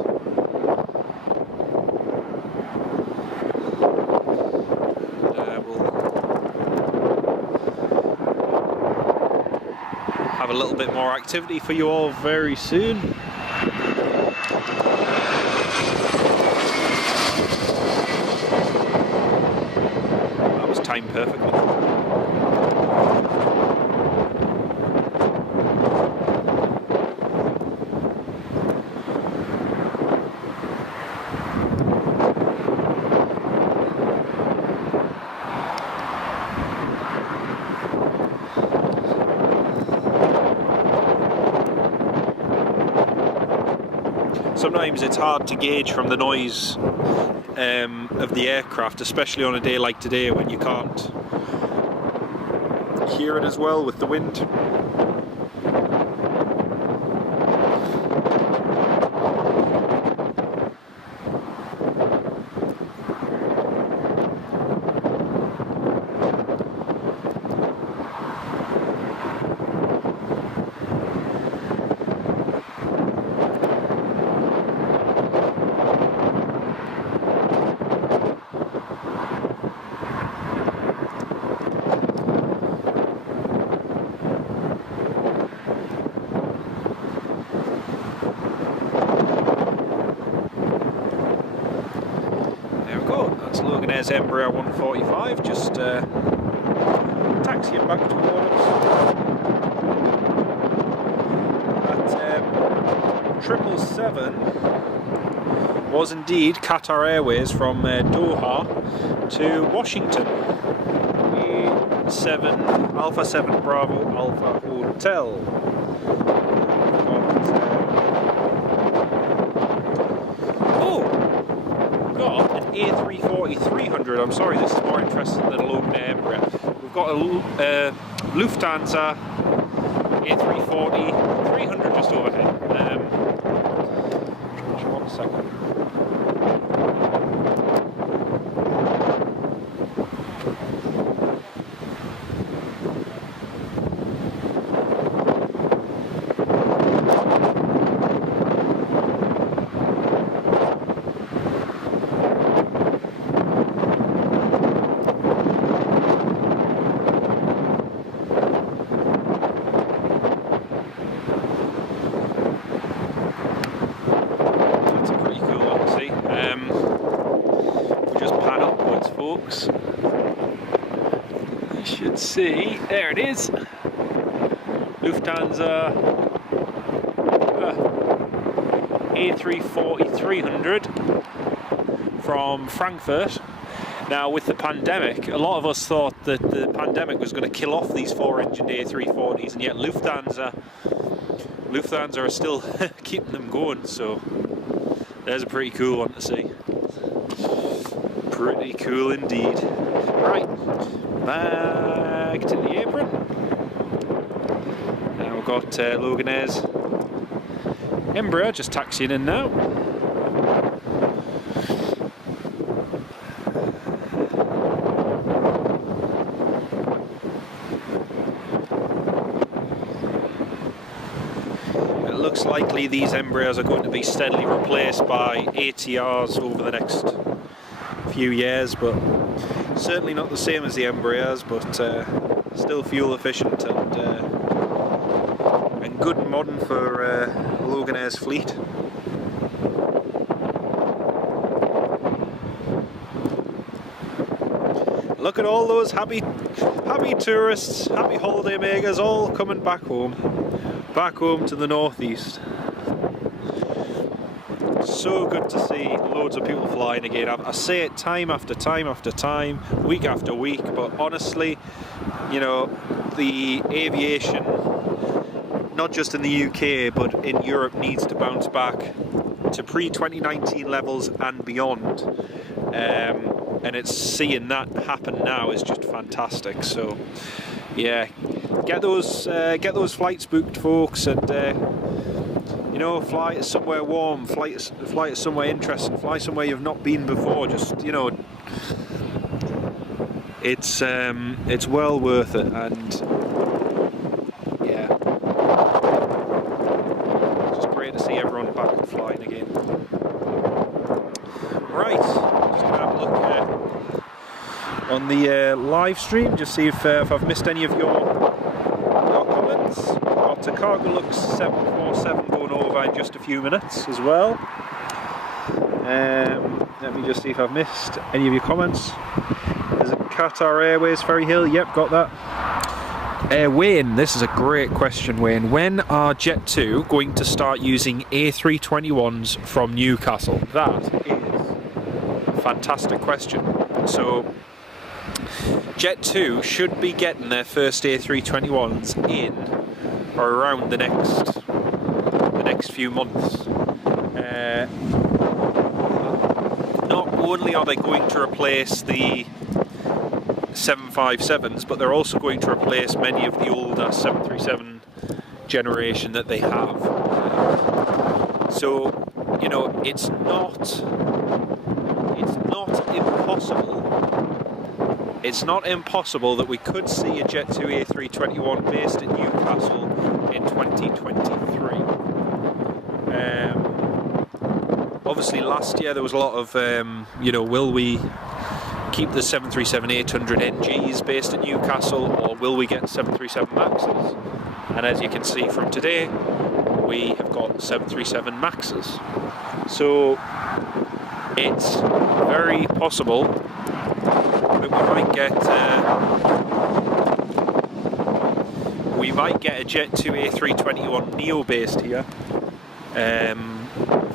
We'll have a little bit more activity for you all very soon. That was timed perfectly. Sometimes it's hard to gauge from the noise of the aircraft, especially on a day like today when you can't hear it as well with the wind. That's Logan Air's Embraer 145, just taxiing back towards us. That 777 was indeed Qatar Airways from Doha to Washington. Alpha 7 Bravo Alpha Hotel. Got an A340-300. I'm sorry, this is more interesting than a Logan Air Embraer. We've got a Lufthansa A340-300 just overhead. One second. Folks, you should see, there it is, Lufthansa A340-300 from Frankfurt. Now, with the pandemic, a lot of us thought that the pandemic was going to kill off these 4-engined A340s, and yet Lufthansa are still keeping them going, so there's a pretty cool one to see. Pretty cool indeed. Right, back to the apron. Now we've got Logan Air's Embraer just taxiing in now. It looks likely these Embraers are going to be steadily replaced by ATRs over the next few years, but certainly not the same as the Embraers, but still fuel efficient and good and modern for Logan Air's fleet. Look at all those happy tourists, happy holiday makers, all coming back home to the northeast. So good to see loads of people flying again. I say it time after time after time, week after week, but honestly, you know, the aviation, not just in the UK but in Europe, needs to bounce back to pre-2019 levels and beyond, and it's seeing that happen now is just fantastic. So yeah, get those flights booked, folks, and you know, fly to somewhere warm, fly to somewhere interesting, fly somewhere you've not been before. Just, you know, it's well worth it, and yeah, it's just great to see everyone back and flying again. Right, just gonna have a look on the live stream, just see if I've missed any of your comments. Got a Cargolux 747 going over in just a few minutes as well. Let me just see if I've missed any of your comments. There's a Qatar Airways Ferry Hill. Yep, got that. Wayne, this is a great question, Wayne. When are Jet2 going to start using A321s from Newcastle? That is a fantastic question. So Jet2 should be getting their first A321s in or around the next few months. Not only are they going to replace the 757s, but they're also going to replace many of the older 737 generation that they have. So, you know, it's not impossible. It's not impossible that we could see a Jet2 A321 based in Newcastle in 2023. Obviously, last year there was a lot of, you know, will we keep the 737-800 NGs based in Newcastle, or will we get 737 Maxes? And as you can see from today, we have got 737 Maxes. So it's very possible it, we might get a Jet 2 A321 Neo based here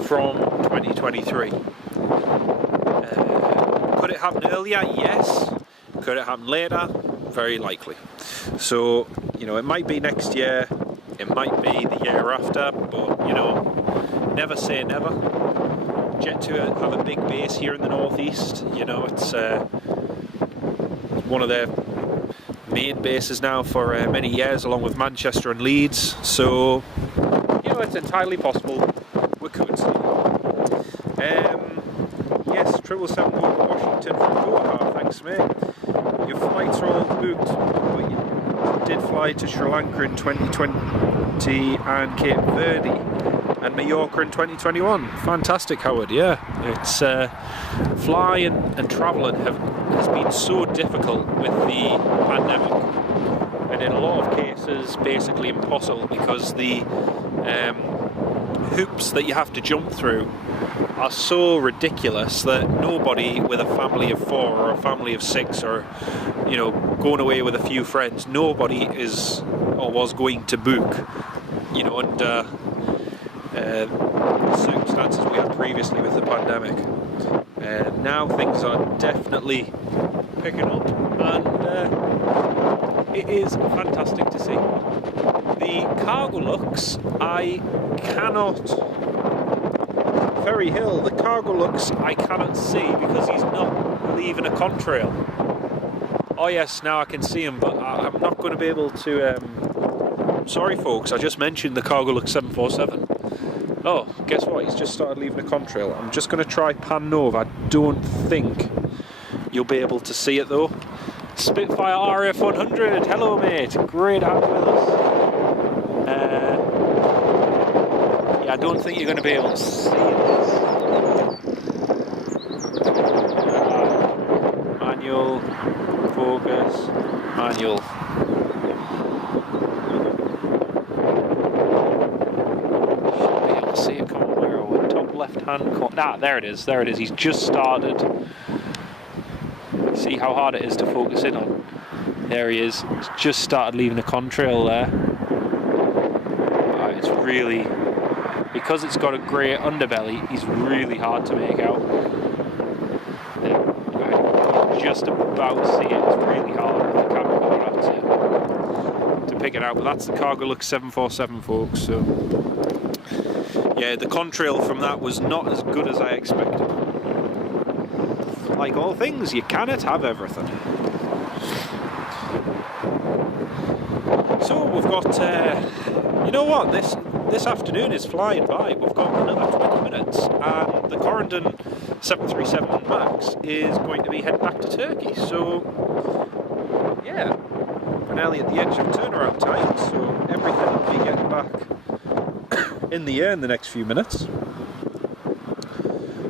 from 2023. Could it happen earlier? Yes. Could it happen later? Very likely. So, you know, it might be next year, it might be the year after, but, you know, never say never. Jet 2 have a big base here in the northeast. You know, it's one of their main bases now for many years, along with Manchester and Leeds. So, you know, it's entirely possible we could. Yes, 777 going to Washington from Doha. Thanks, mate. Your flights are all booked, but you did fly to Sri Lanka in 2020 and Cape Verde and Mallorca in 2021. Fantastic, Howard. Yeah, it's flying and travelling has been so difficult with the pandemic, and in a lot of cases basically impossible, because the hoops that you have to jump through are so ridiculous that nobody with a family of 4 or a family of 6, or, you know, going away with a few friends, nobody is or was going to book, you know, under the circumstances we had previously with the pandemic. Now things are definitely picking up, and it is fantastic to see. The cargo looks, I cannot... Ferry Hill, the cargo looks I cannot see because he's not leaving a contrail. Oh yes, now I can see him, but I'm not going to be able to... Sorry folks, I just mentioned the cargo looks 747. Oh, guess what? He's just started leaving a contrail. I'm just going to try pan nova. I don't think you'll be able to see it though. Spitfire RF 100. Hello, mate. Great to have you with us. Yeah, I don't think you're going to be able to see this. Manual, focus, manual. See it, come on, where are we? Top left hand corner. Ah, there it is, there it is. He's just started. See how hard it is to focus in on. There he is. He's just started leaving a contrail there. It's really, because it's got a grey underbelly, he's really hard to make out. Just about see it. It's really hard with the camcorder to pick it out. But that's the cargo look 747, folks. So. Yeah, the contrail from that was not as good as I expected. Like all things, you cannot have everything. So we've got, you know what, this afternoon is flying by. We've got another 20 minutes, and the Corendon 737 MAX is going to be heading back to Turkey. So, yeah, we're nearly at the edge of turnaround time, so everything will be getting back in the air in the next few minutes.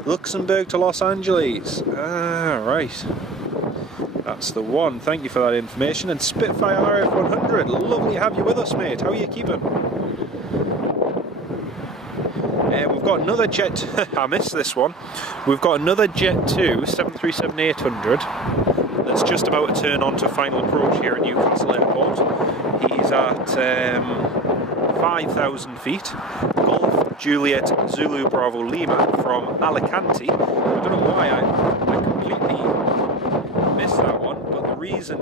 Luxembourg to Los Angeles. Ah, right. That's the one. Thank you for that information. And Spitfire RF 100. Lovely to have you with us, mate. How are you keeping? We've got another Jet... I missed this one. We've got another Jet 2 737-800 that's just about to turn on to final approach here at Newcastle Airport. He's at 5,000 feet. Golf Juliet Zulu Bravo Lima from Alicante. I don't know why I completely missed that one, but the reason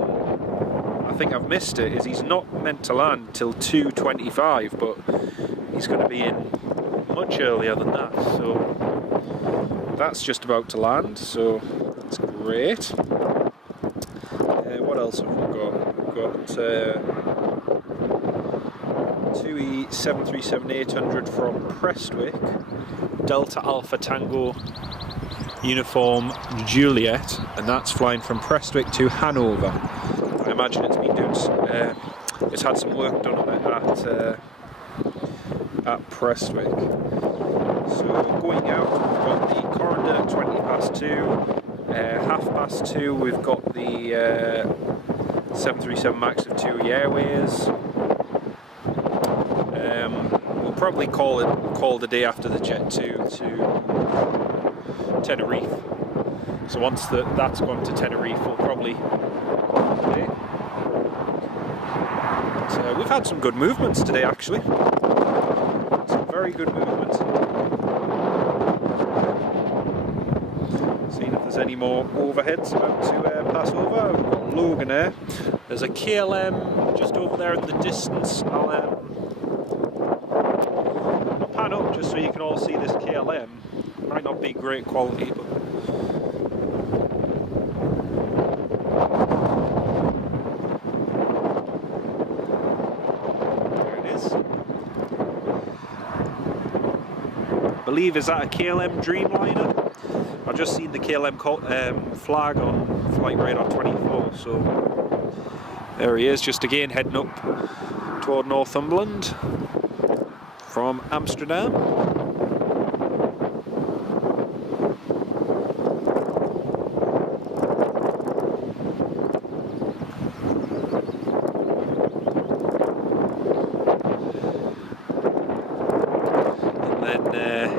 I think I've missed it is he's not meant to land till 2:25, but he's going to be in much earlier than that, so that's just about to land, so that's great. What else have we got? We've got 2E 737-800 from Prestwick, Delta Alpha Tango Uniform Juliet, and that's flying from Prestwick to Hanover. I imagine it's been doing, it's had some work done on it at Prestwick. So going out, we've got the Corendon at 20 past 2, half past 2 we've got the 737 MAX of TUI Airways. We'll probably call the day after the Jet 2 to Tenerife. So once that's gone to Tenerife, we'll probably... Okay. So we've had some good movements today, actually. Some very good movements. Seeing if there's any more overheads about to pass over. We've got Logan Air. There's a KLM just over there in the distance. I'll pan up just so you can all see this KLM. Might not be great quality, but there it is. I believe, is that a KLM Dreamliner? I've just seen the KLM flag on Flight Radar 24, so there he is, just again heading up toward Northumberland from Amsterdam. And then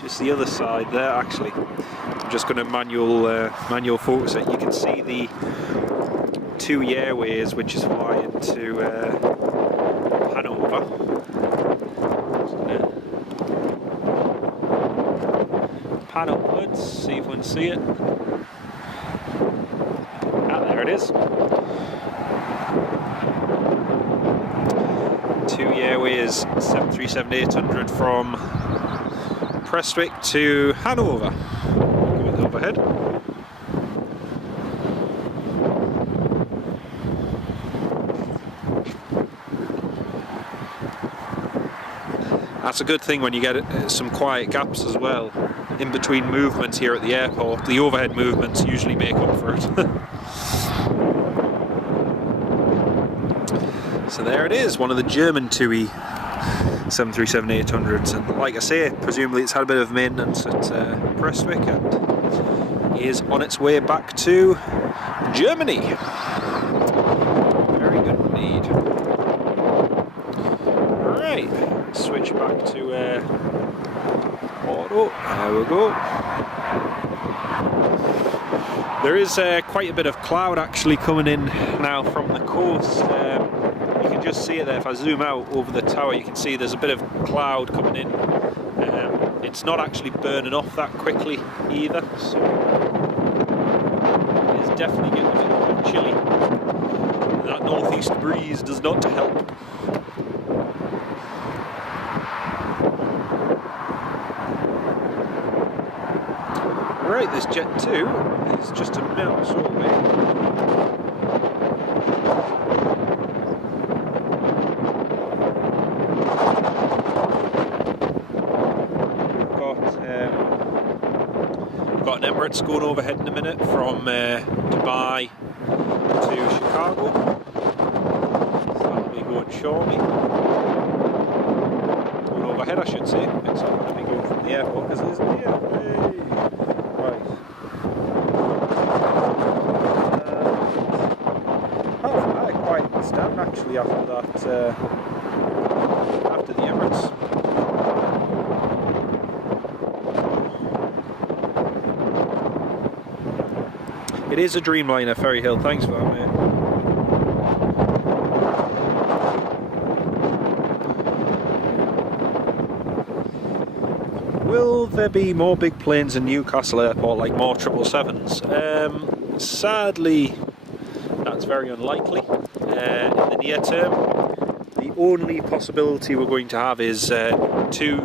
just the other side there, actually. I'm just going to manual focus it. You can see the TUI Airways, which is flying to Hanover. Pan upwards, see if we can see it. Ah, there it is. TUI Airways 737-800 from Prestwick to Hanover. Go with overhead. That's a good thing when you get some quiet gaps as well in between movements here at the airport. The overhead movements usually make up for it. So there it is, one of the German TUI 737-800s, and like I say, presumably it's had a bit of maintenance at Prestwick and is on its way back to Germany. Very good indeed. Right, switch back to auto. There we go. There is quite a bit of cloud actually coming in now from the coast. You can just see it there. If I zoom out over the tower, you can see there's a bit of cloud coming in. It's not actually burning off that quickly either, so it's definitely getting a bit chilly. That northeast breeze does not help. Right, this Jet 2 is just a minute or so away. Got an Emirates going overhead in a minute from Dubai to Chicago. So that'll be going shortly. Going overhead, I should say. It's not going to be going from the airport because it isn't here. Hey. Right. Apart from that, I quite stand actually after that. After the Emirates. It is a Dreamliner, Ferry Hill. Thanks for that, mate. Will there be more big planes in Newcastle Airport, like more 777s? Sadly, that's very unlikely. In the near term, the only possibility we're going to have is two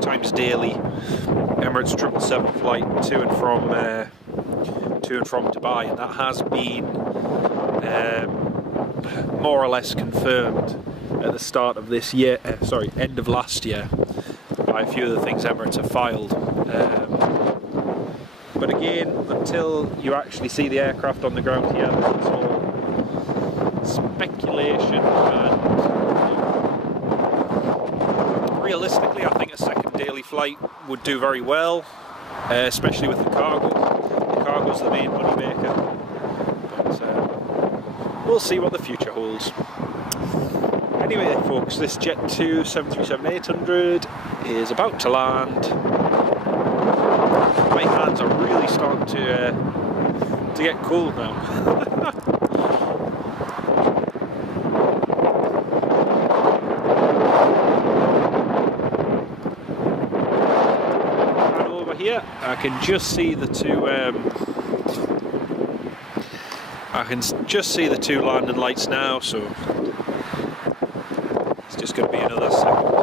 times daily Emirates 777 flight to and from Dubai, and that has been more or less confirmed at the start of this year, end of last year, by a few of the things Emirates have filed. But again, until you actually see the aircraft on the ground here, it's all speculation, and realistically I think a second daily flight would do very well, especially with the cargo. Cargo's the main money maker, but we'll see what the future holds. Anyway folks, this Jet 2 737-800 is about to land. Might to get cold now. And over here, I can just see the two. I can just see the two landing lights now, so it's just going to be another second.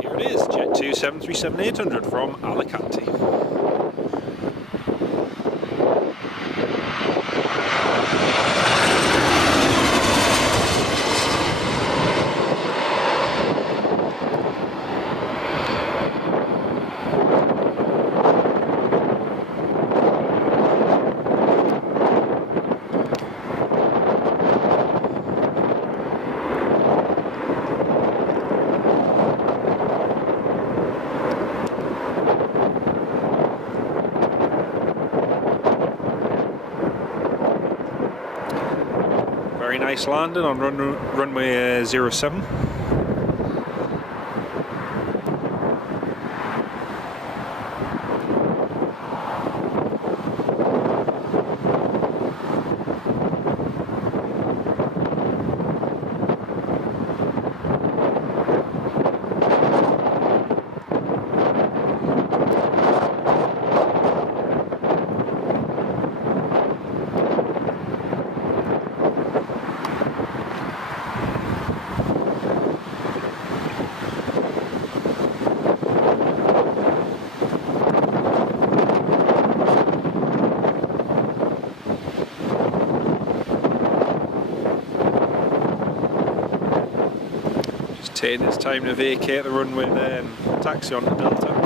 Here it is, Jet 2 737-800 from Alicante. Very nice landing on runway 07. Taking its time to vacate the runway there and taxi on the Delta.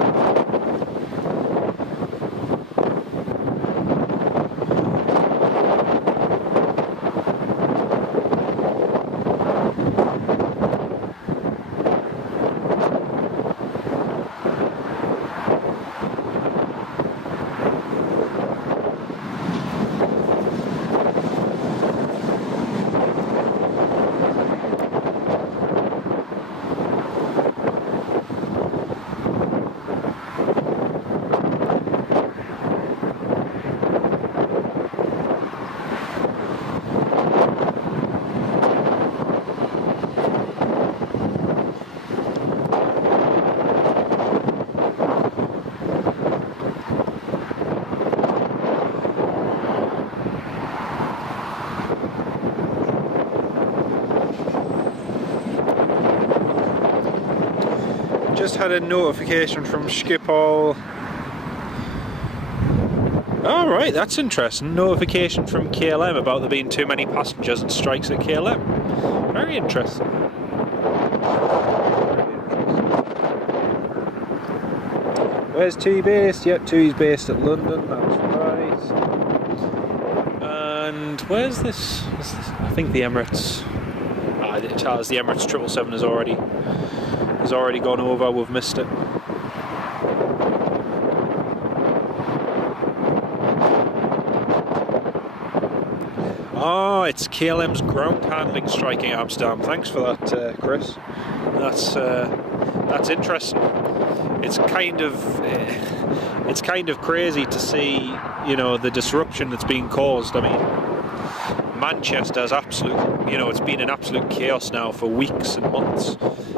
Just had a notification from Schiphol. Oh right, that's interesting. Notification from KLM about there being too many passengers and strikes at KLM. Very interesting. Where's 2 based? Yep, 2's based at London, that's right. And where's this? I think the Emirates. It tells the Emirates 777 has already gone over, we've missed it. Oh, it's KLM's ground handling striking Amsterdam. Thanks for that, Chris. That's interesting. It's kind of crazy to see, you know, the disruption that's being caused. I mean, Manchester's it's been an absolute chaos now for weeks and months.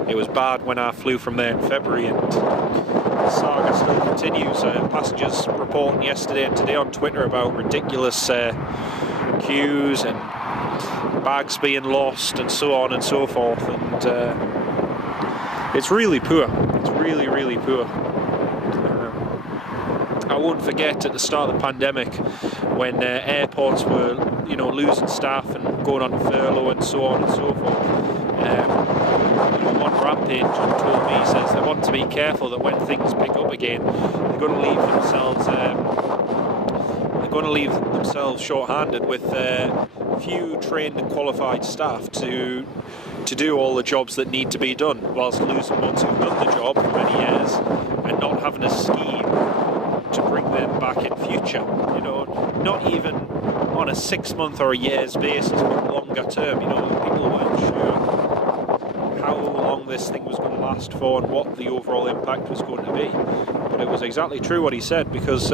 It was bad when I flew from there in February, and the saga still continues. Passengers reporting yesterday and today on Twitter about ridiculous queues and bags being lost and so on and so forth, and it's really poor. It's really, really poor. I won't forget at the start of the pandemic when airports were, losing staff and going on furlough and so on and so forth. One rampage told me, he says they want to be careful that when things pick up again, they're going to leave themselves short-handed with few trained and qualified staff to do all the jobs that need to be done, whilst losing ones who've done the job for many years and not having a scheme to bring them back in future. Not even on a 6-month or a year's basis, but longer term. People long this thing was going to last for and what the overall impact was going to be. But it was exactly true what he said, because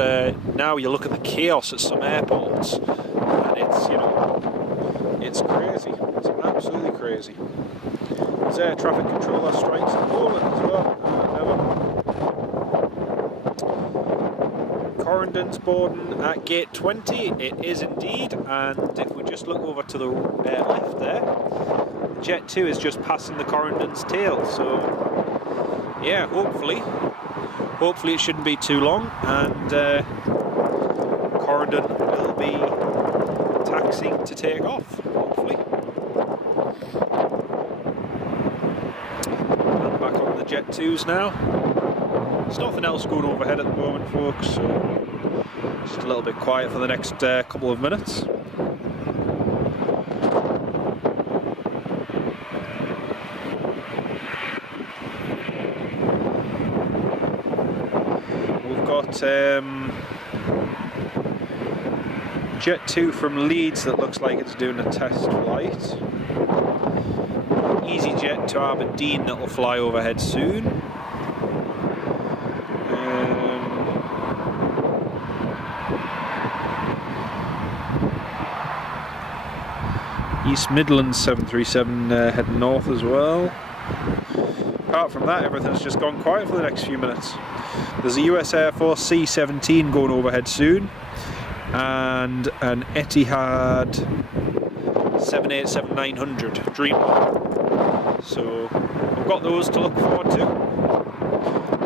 now you look at the chaos at some airports and it's, you know, it's crazy. It's absolutely crazy. There's air traffic controller strikes in Poland as well. Corendon's boarding at gate 20, it is indeed, and if we just look over to the left there, Jet 2 is just passing the Corendon's tail, so yeah, hopefully it shouldn't be too long, and Corendon will be taxiing to take off, hopefully. And back on the Jet 2s now. There's nothing else going overhead at the moment, folks, so just a little bit quiet for the next couple of minutes. We've got Jet 2 from Leeds that looks like it's doing a test flight. EasyJet to Aberdeen that will fly overhead soon. East Midlands 737 heading north as well. Apart from that, everything's just gone quiet for the next few minutes. There's a US Air Force C-17 going overhead soon, and an Etihad 787-900 Dreamliner. So I've got those to look forward to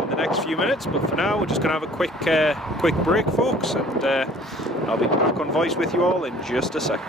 in the next few minutes, but for now we're just going to have a quick break, folks, and I'll be back on voice with you all in just a second.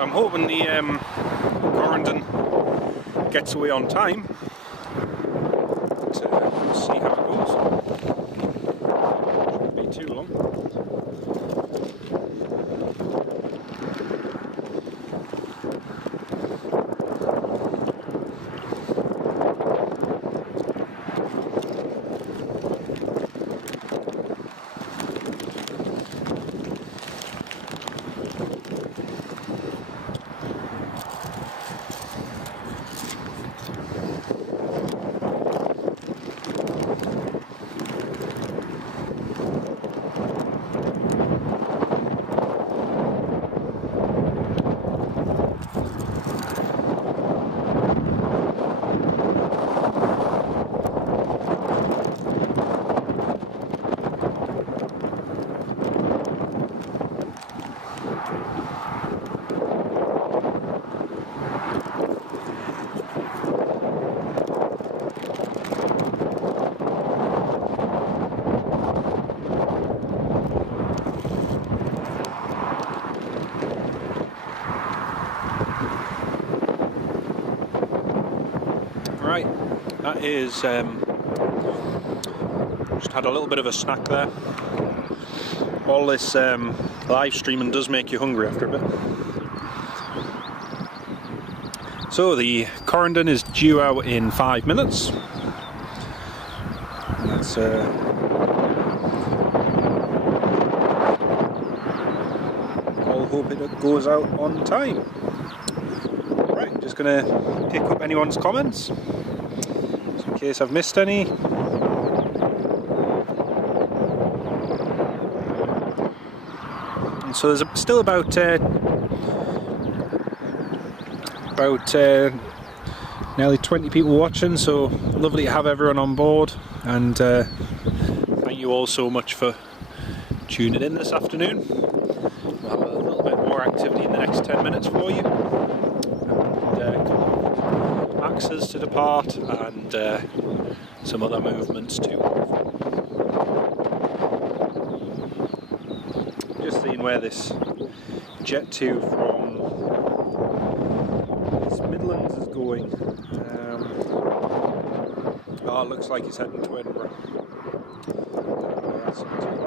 I'm hoping the Corendon gets away on time to see how it goes. Shouldn't be too long. Right, that is, just had a little bit of a snack there. All this live streaming does make you hungry after a bit. So the Corendon is due out in 5 minutes. And that's all hope it goes out on time. Right, just gonna pick up anyone's comments, just in case I've missed any. And so there's still about nearly 20 people watching, so lovely to have everyone on board, and thank you all so much for tuning in this afternoon. We'll have a little bit more activity in the next 10 minutes for you, and Maxes to depart, and some other movements too. Just seeing where this Jet 2 from Midlands is going. Oh, it looks like he's heading to Edinburgh. That's not too bad.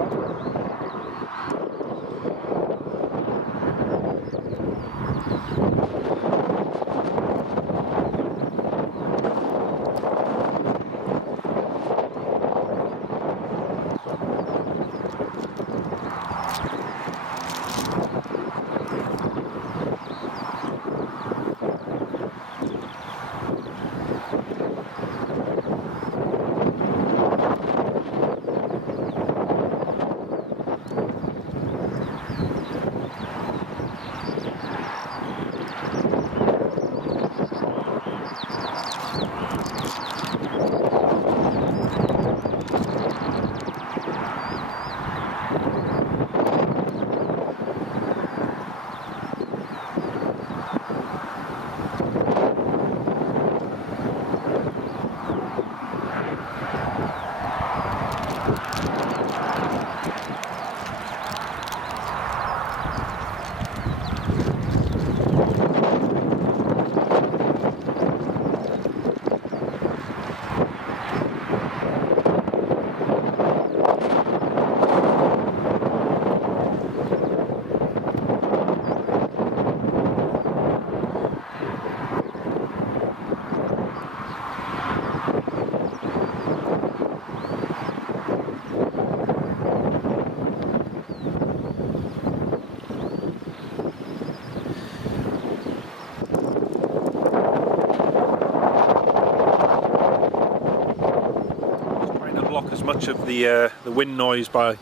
As much of the wind noise by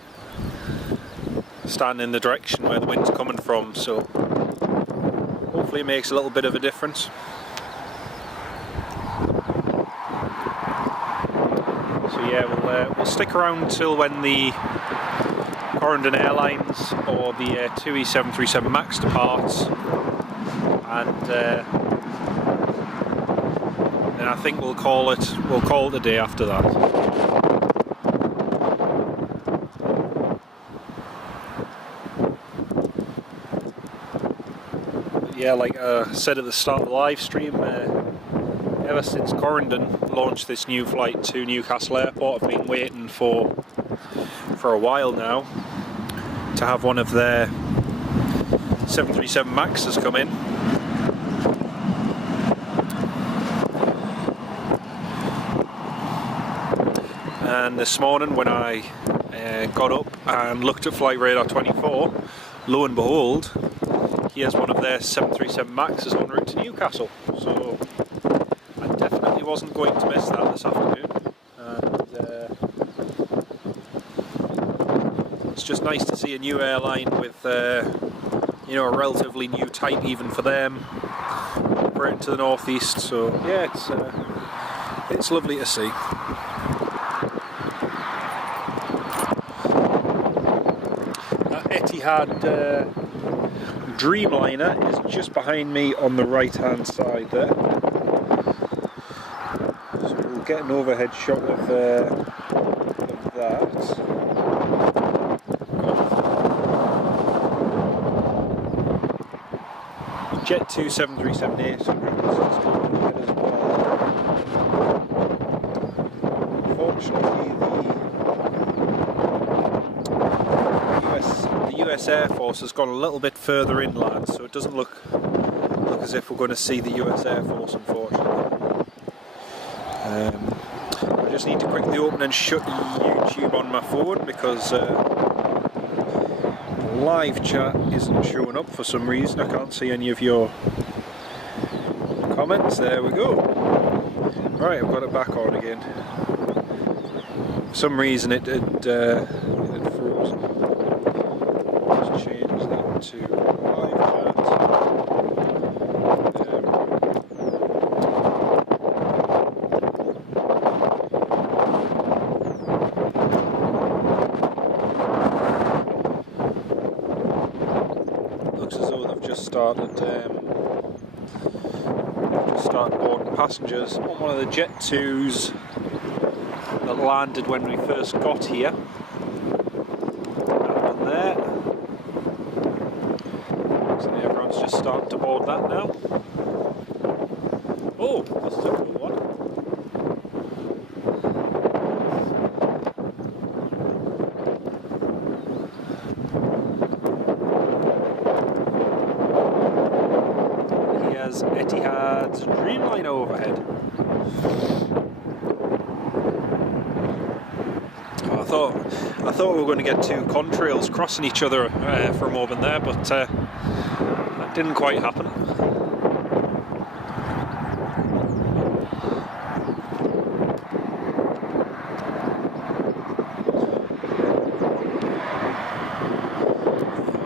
standing in the direction where the wind's coming from, so hopefully it makes a little bit of a difference. So yeah, we'll stick around till when the Corendon Airlines or the TUI 737 MAX departs, and then I think we'll call it a day after that. Yeah, like I said at the start of the live stream, ever since Corendon launched this new flight to Newcastle Airport, I've been waiting for a while now to have one of their 737 MAXs come in. And this morning when I got up and looked at Flight Radar 24, lo and behold, he has one of their 737 MAXs en route to Newcastle, so I definitely wasn't going to miss that this afternoon. And it's just nice to see a new airline with a relatively new type even for them, operating to the northeast. So yeah, it's lovely to see. Etihad Dreamliner is just behind me on the right hand side there, so we'll get an overhead shot of that. Jet 2 737-800 as well. Unfortunately, the US Air Force has gone a little bit further inland, so it doesn't look as if we're going to see the US Air Force, unfortunately. I just need to quickly open and shut YouTube on my phone because live chat isn't showing up for some reason. I can't see any of your comments. There we go. Right, I've got it back on again. For some reason it had frozen. Let's change that to live chat. Looks as though they've just started boarding passengers on one of the Jet 2s that landed when we first got here. That one there. So everyone's just starting to board that now. Oh, this is a cool one. Here's Etihad's Dreamliner overhead. I thought we were going to get two contrails crossing each other for a moment there, but that didn't quite happen.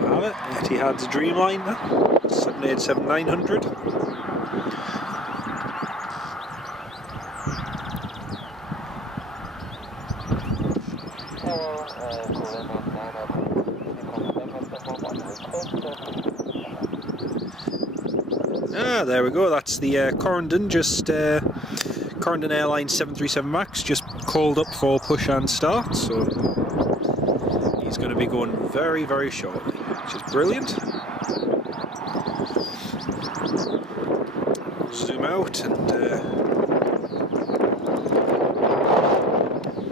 There we have it, Etihad's Dreamliner, 787-900. Ah, there we go, that's the Corendon, Corendon Airlines 737 MAX, just called up for push and start, so he's going to be going very, very shortly, which is brilliant. Zoom out and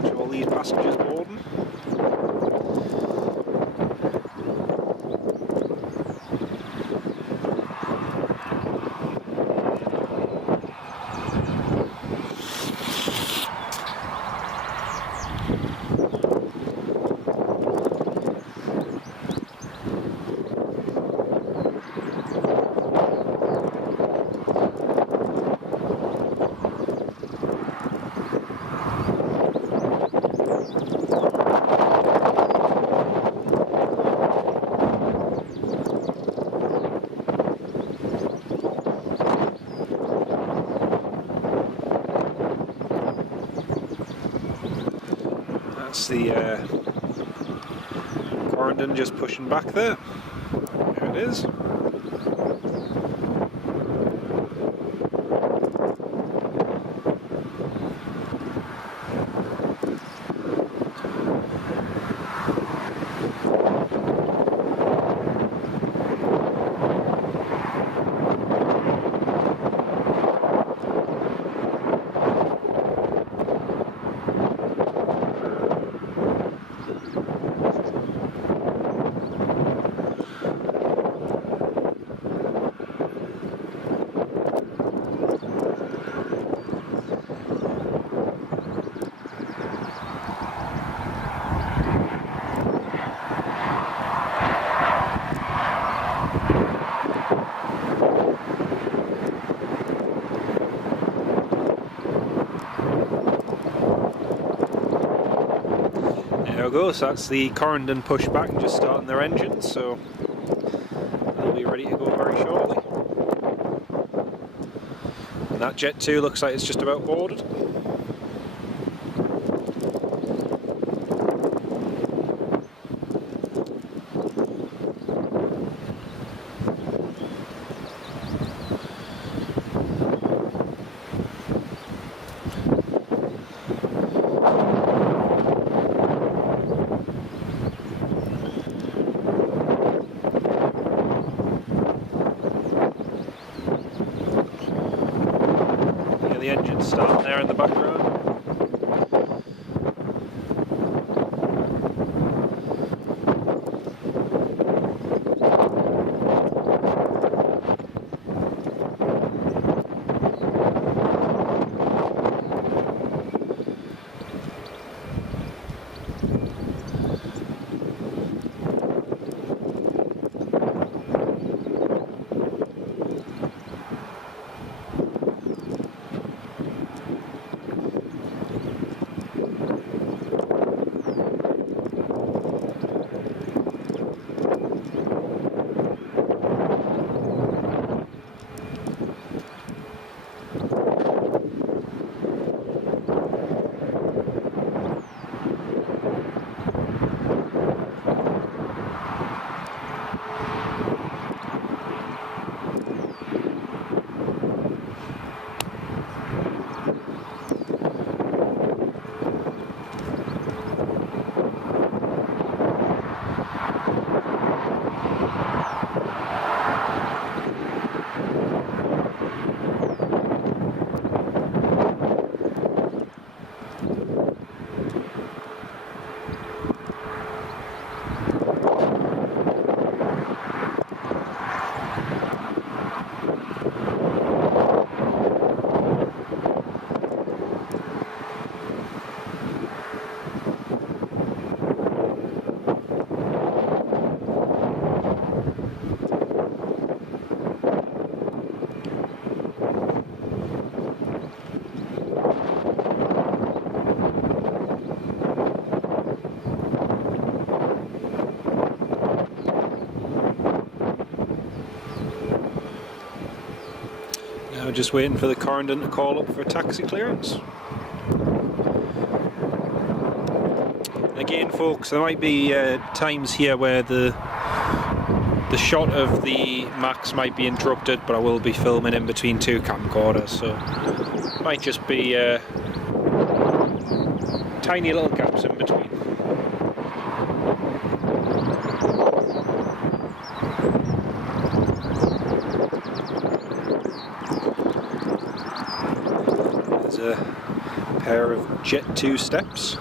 show all these passengers boarding. That's the Corendon just pushing back there. There it is. There we go, so that's the Corendon push back and just starting their engines, so they'll be ready to go very shortly. And that Jet 2 looks like it's just about boarded. The engine starting there in the background. Now just waiting for the Corendon to call up for taxi clearance. Again folks, there might be times here where the shot of the Max might be interrupted, but I will be filming in between two camcorders, so it might just be tiny little gaps in between. There's a pair of Jet 2 steps.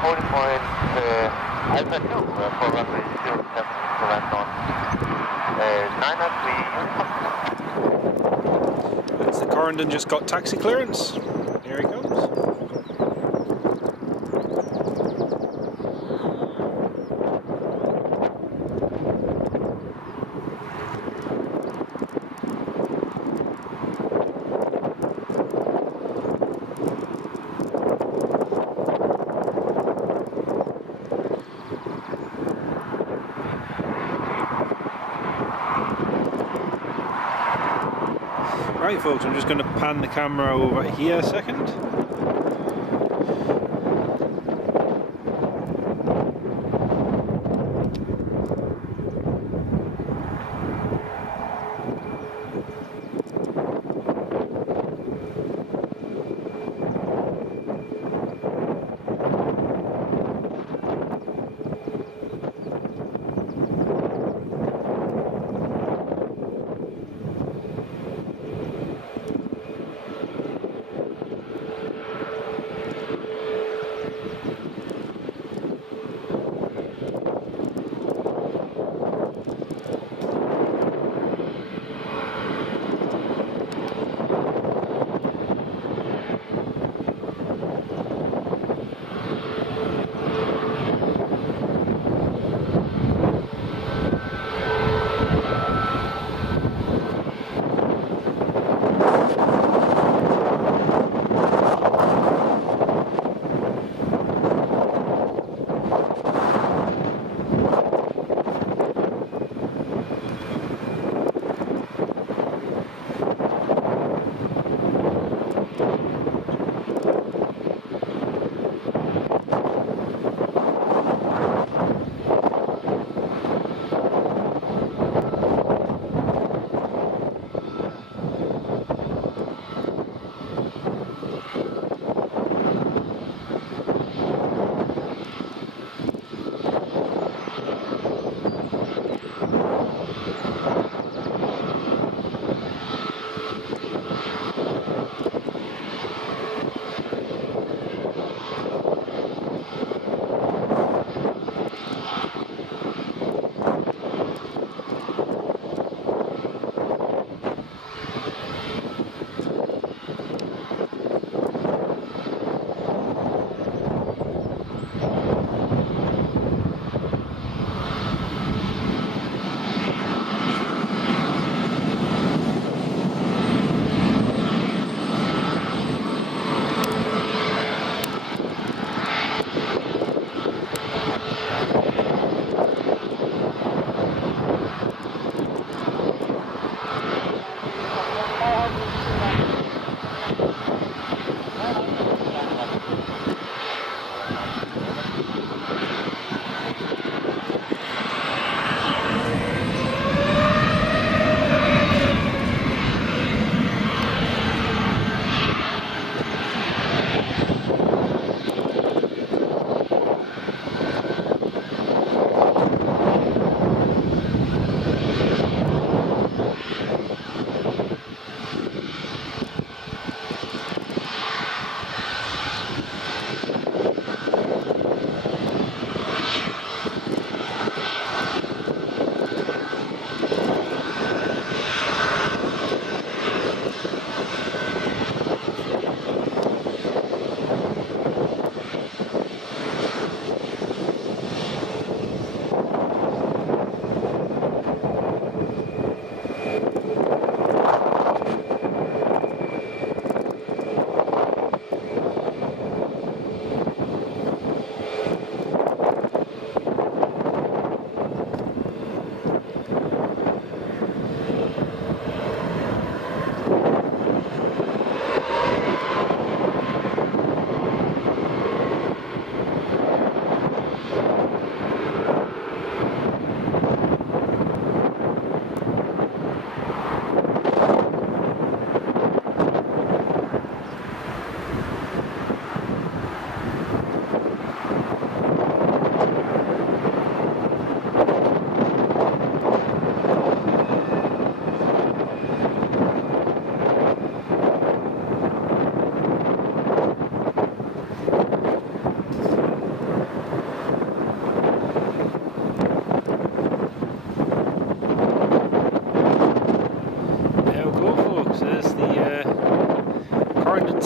Holding point Alpha 2 for runway 07 Corendon 903 That's the Corendon just got taxi clearance. Here he comes. Right folks, I'm just going to pan the camera over here a second.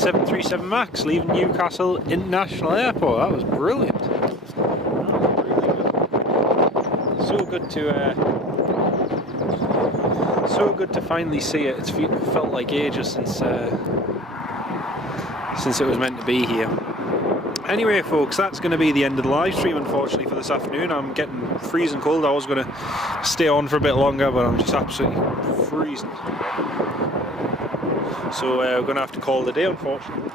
737 MAX leaving Newcastle International Airport. That was brilliant. So good to finally see it. It's felt like ages since it was meant to be here. Anyway, folks, that's going to be the end of the live stream, unfortunately, for this afternoon. I'm getting freezing cold. I was going to stay on for a bit longer, but I'm just absolutely freezing. So we're going to have to call it a day, unfortunately.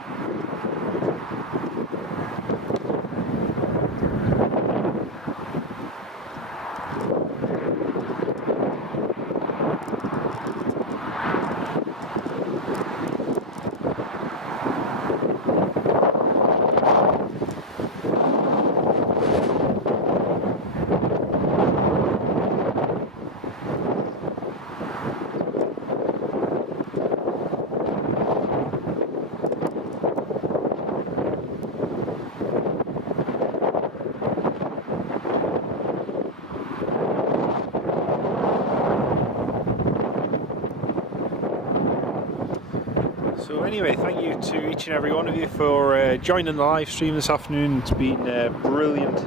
So anyway, thank you to each and every one of you for joining the live stream this afternoon. It's been brilliant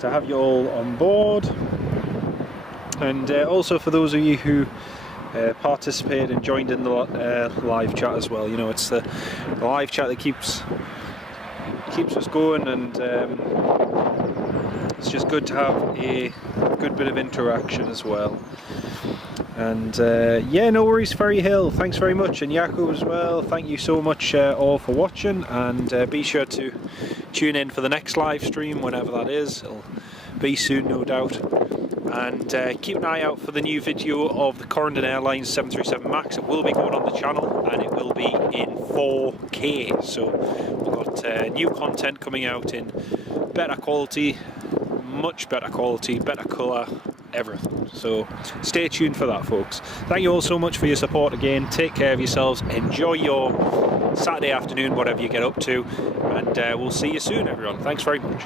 to have you all on board, and also for those of you who participated and joined in the live chat as well. You know, it's the live chat that keeps us going, and it's just good to have a good bit of interaction as well. And yeah, no worries, Ferry Hill, thanks very much, and Yaku as well. Thank you so much all for watching, and be sure to tune in for the next live stream whenever that is. It'll be soon, no doubt. And keep an eye out for the new video of the Corendon Airlines 737 MAX. It will be going on the channel, and it will be in 4K. So we've got new content coming out in better quality, much better quality, better colour, everything. So stay tuned for that, folks. Thank you all so much for your support again. Take care of yourselves, enjoy your Saturday afternoon, whatever you get up to, and we'll see you soon, everyone. Thanks very much.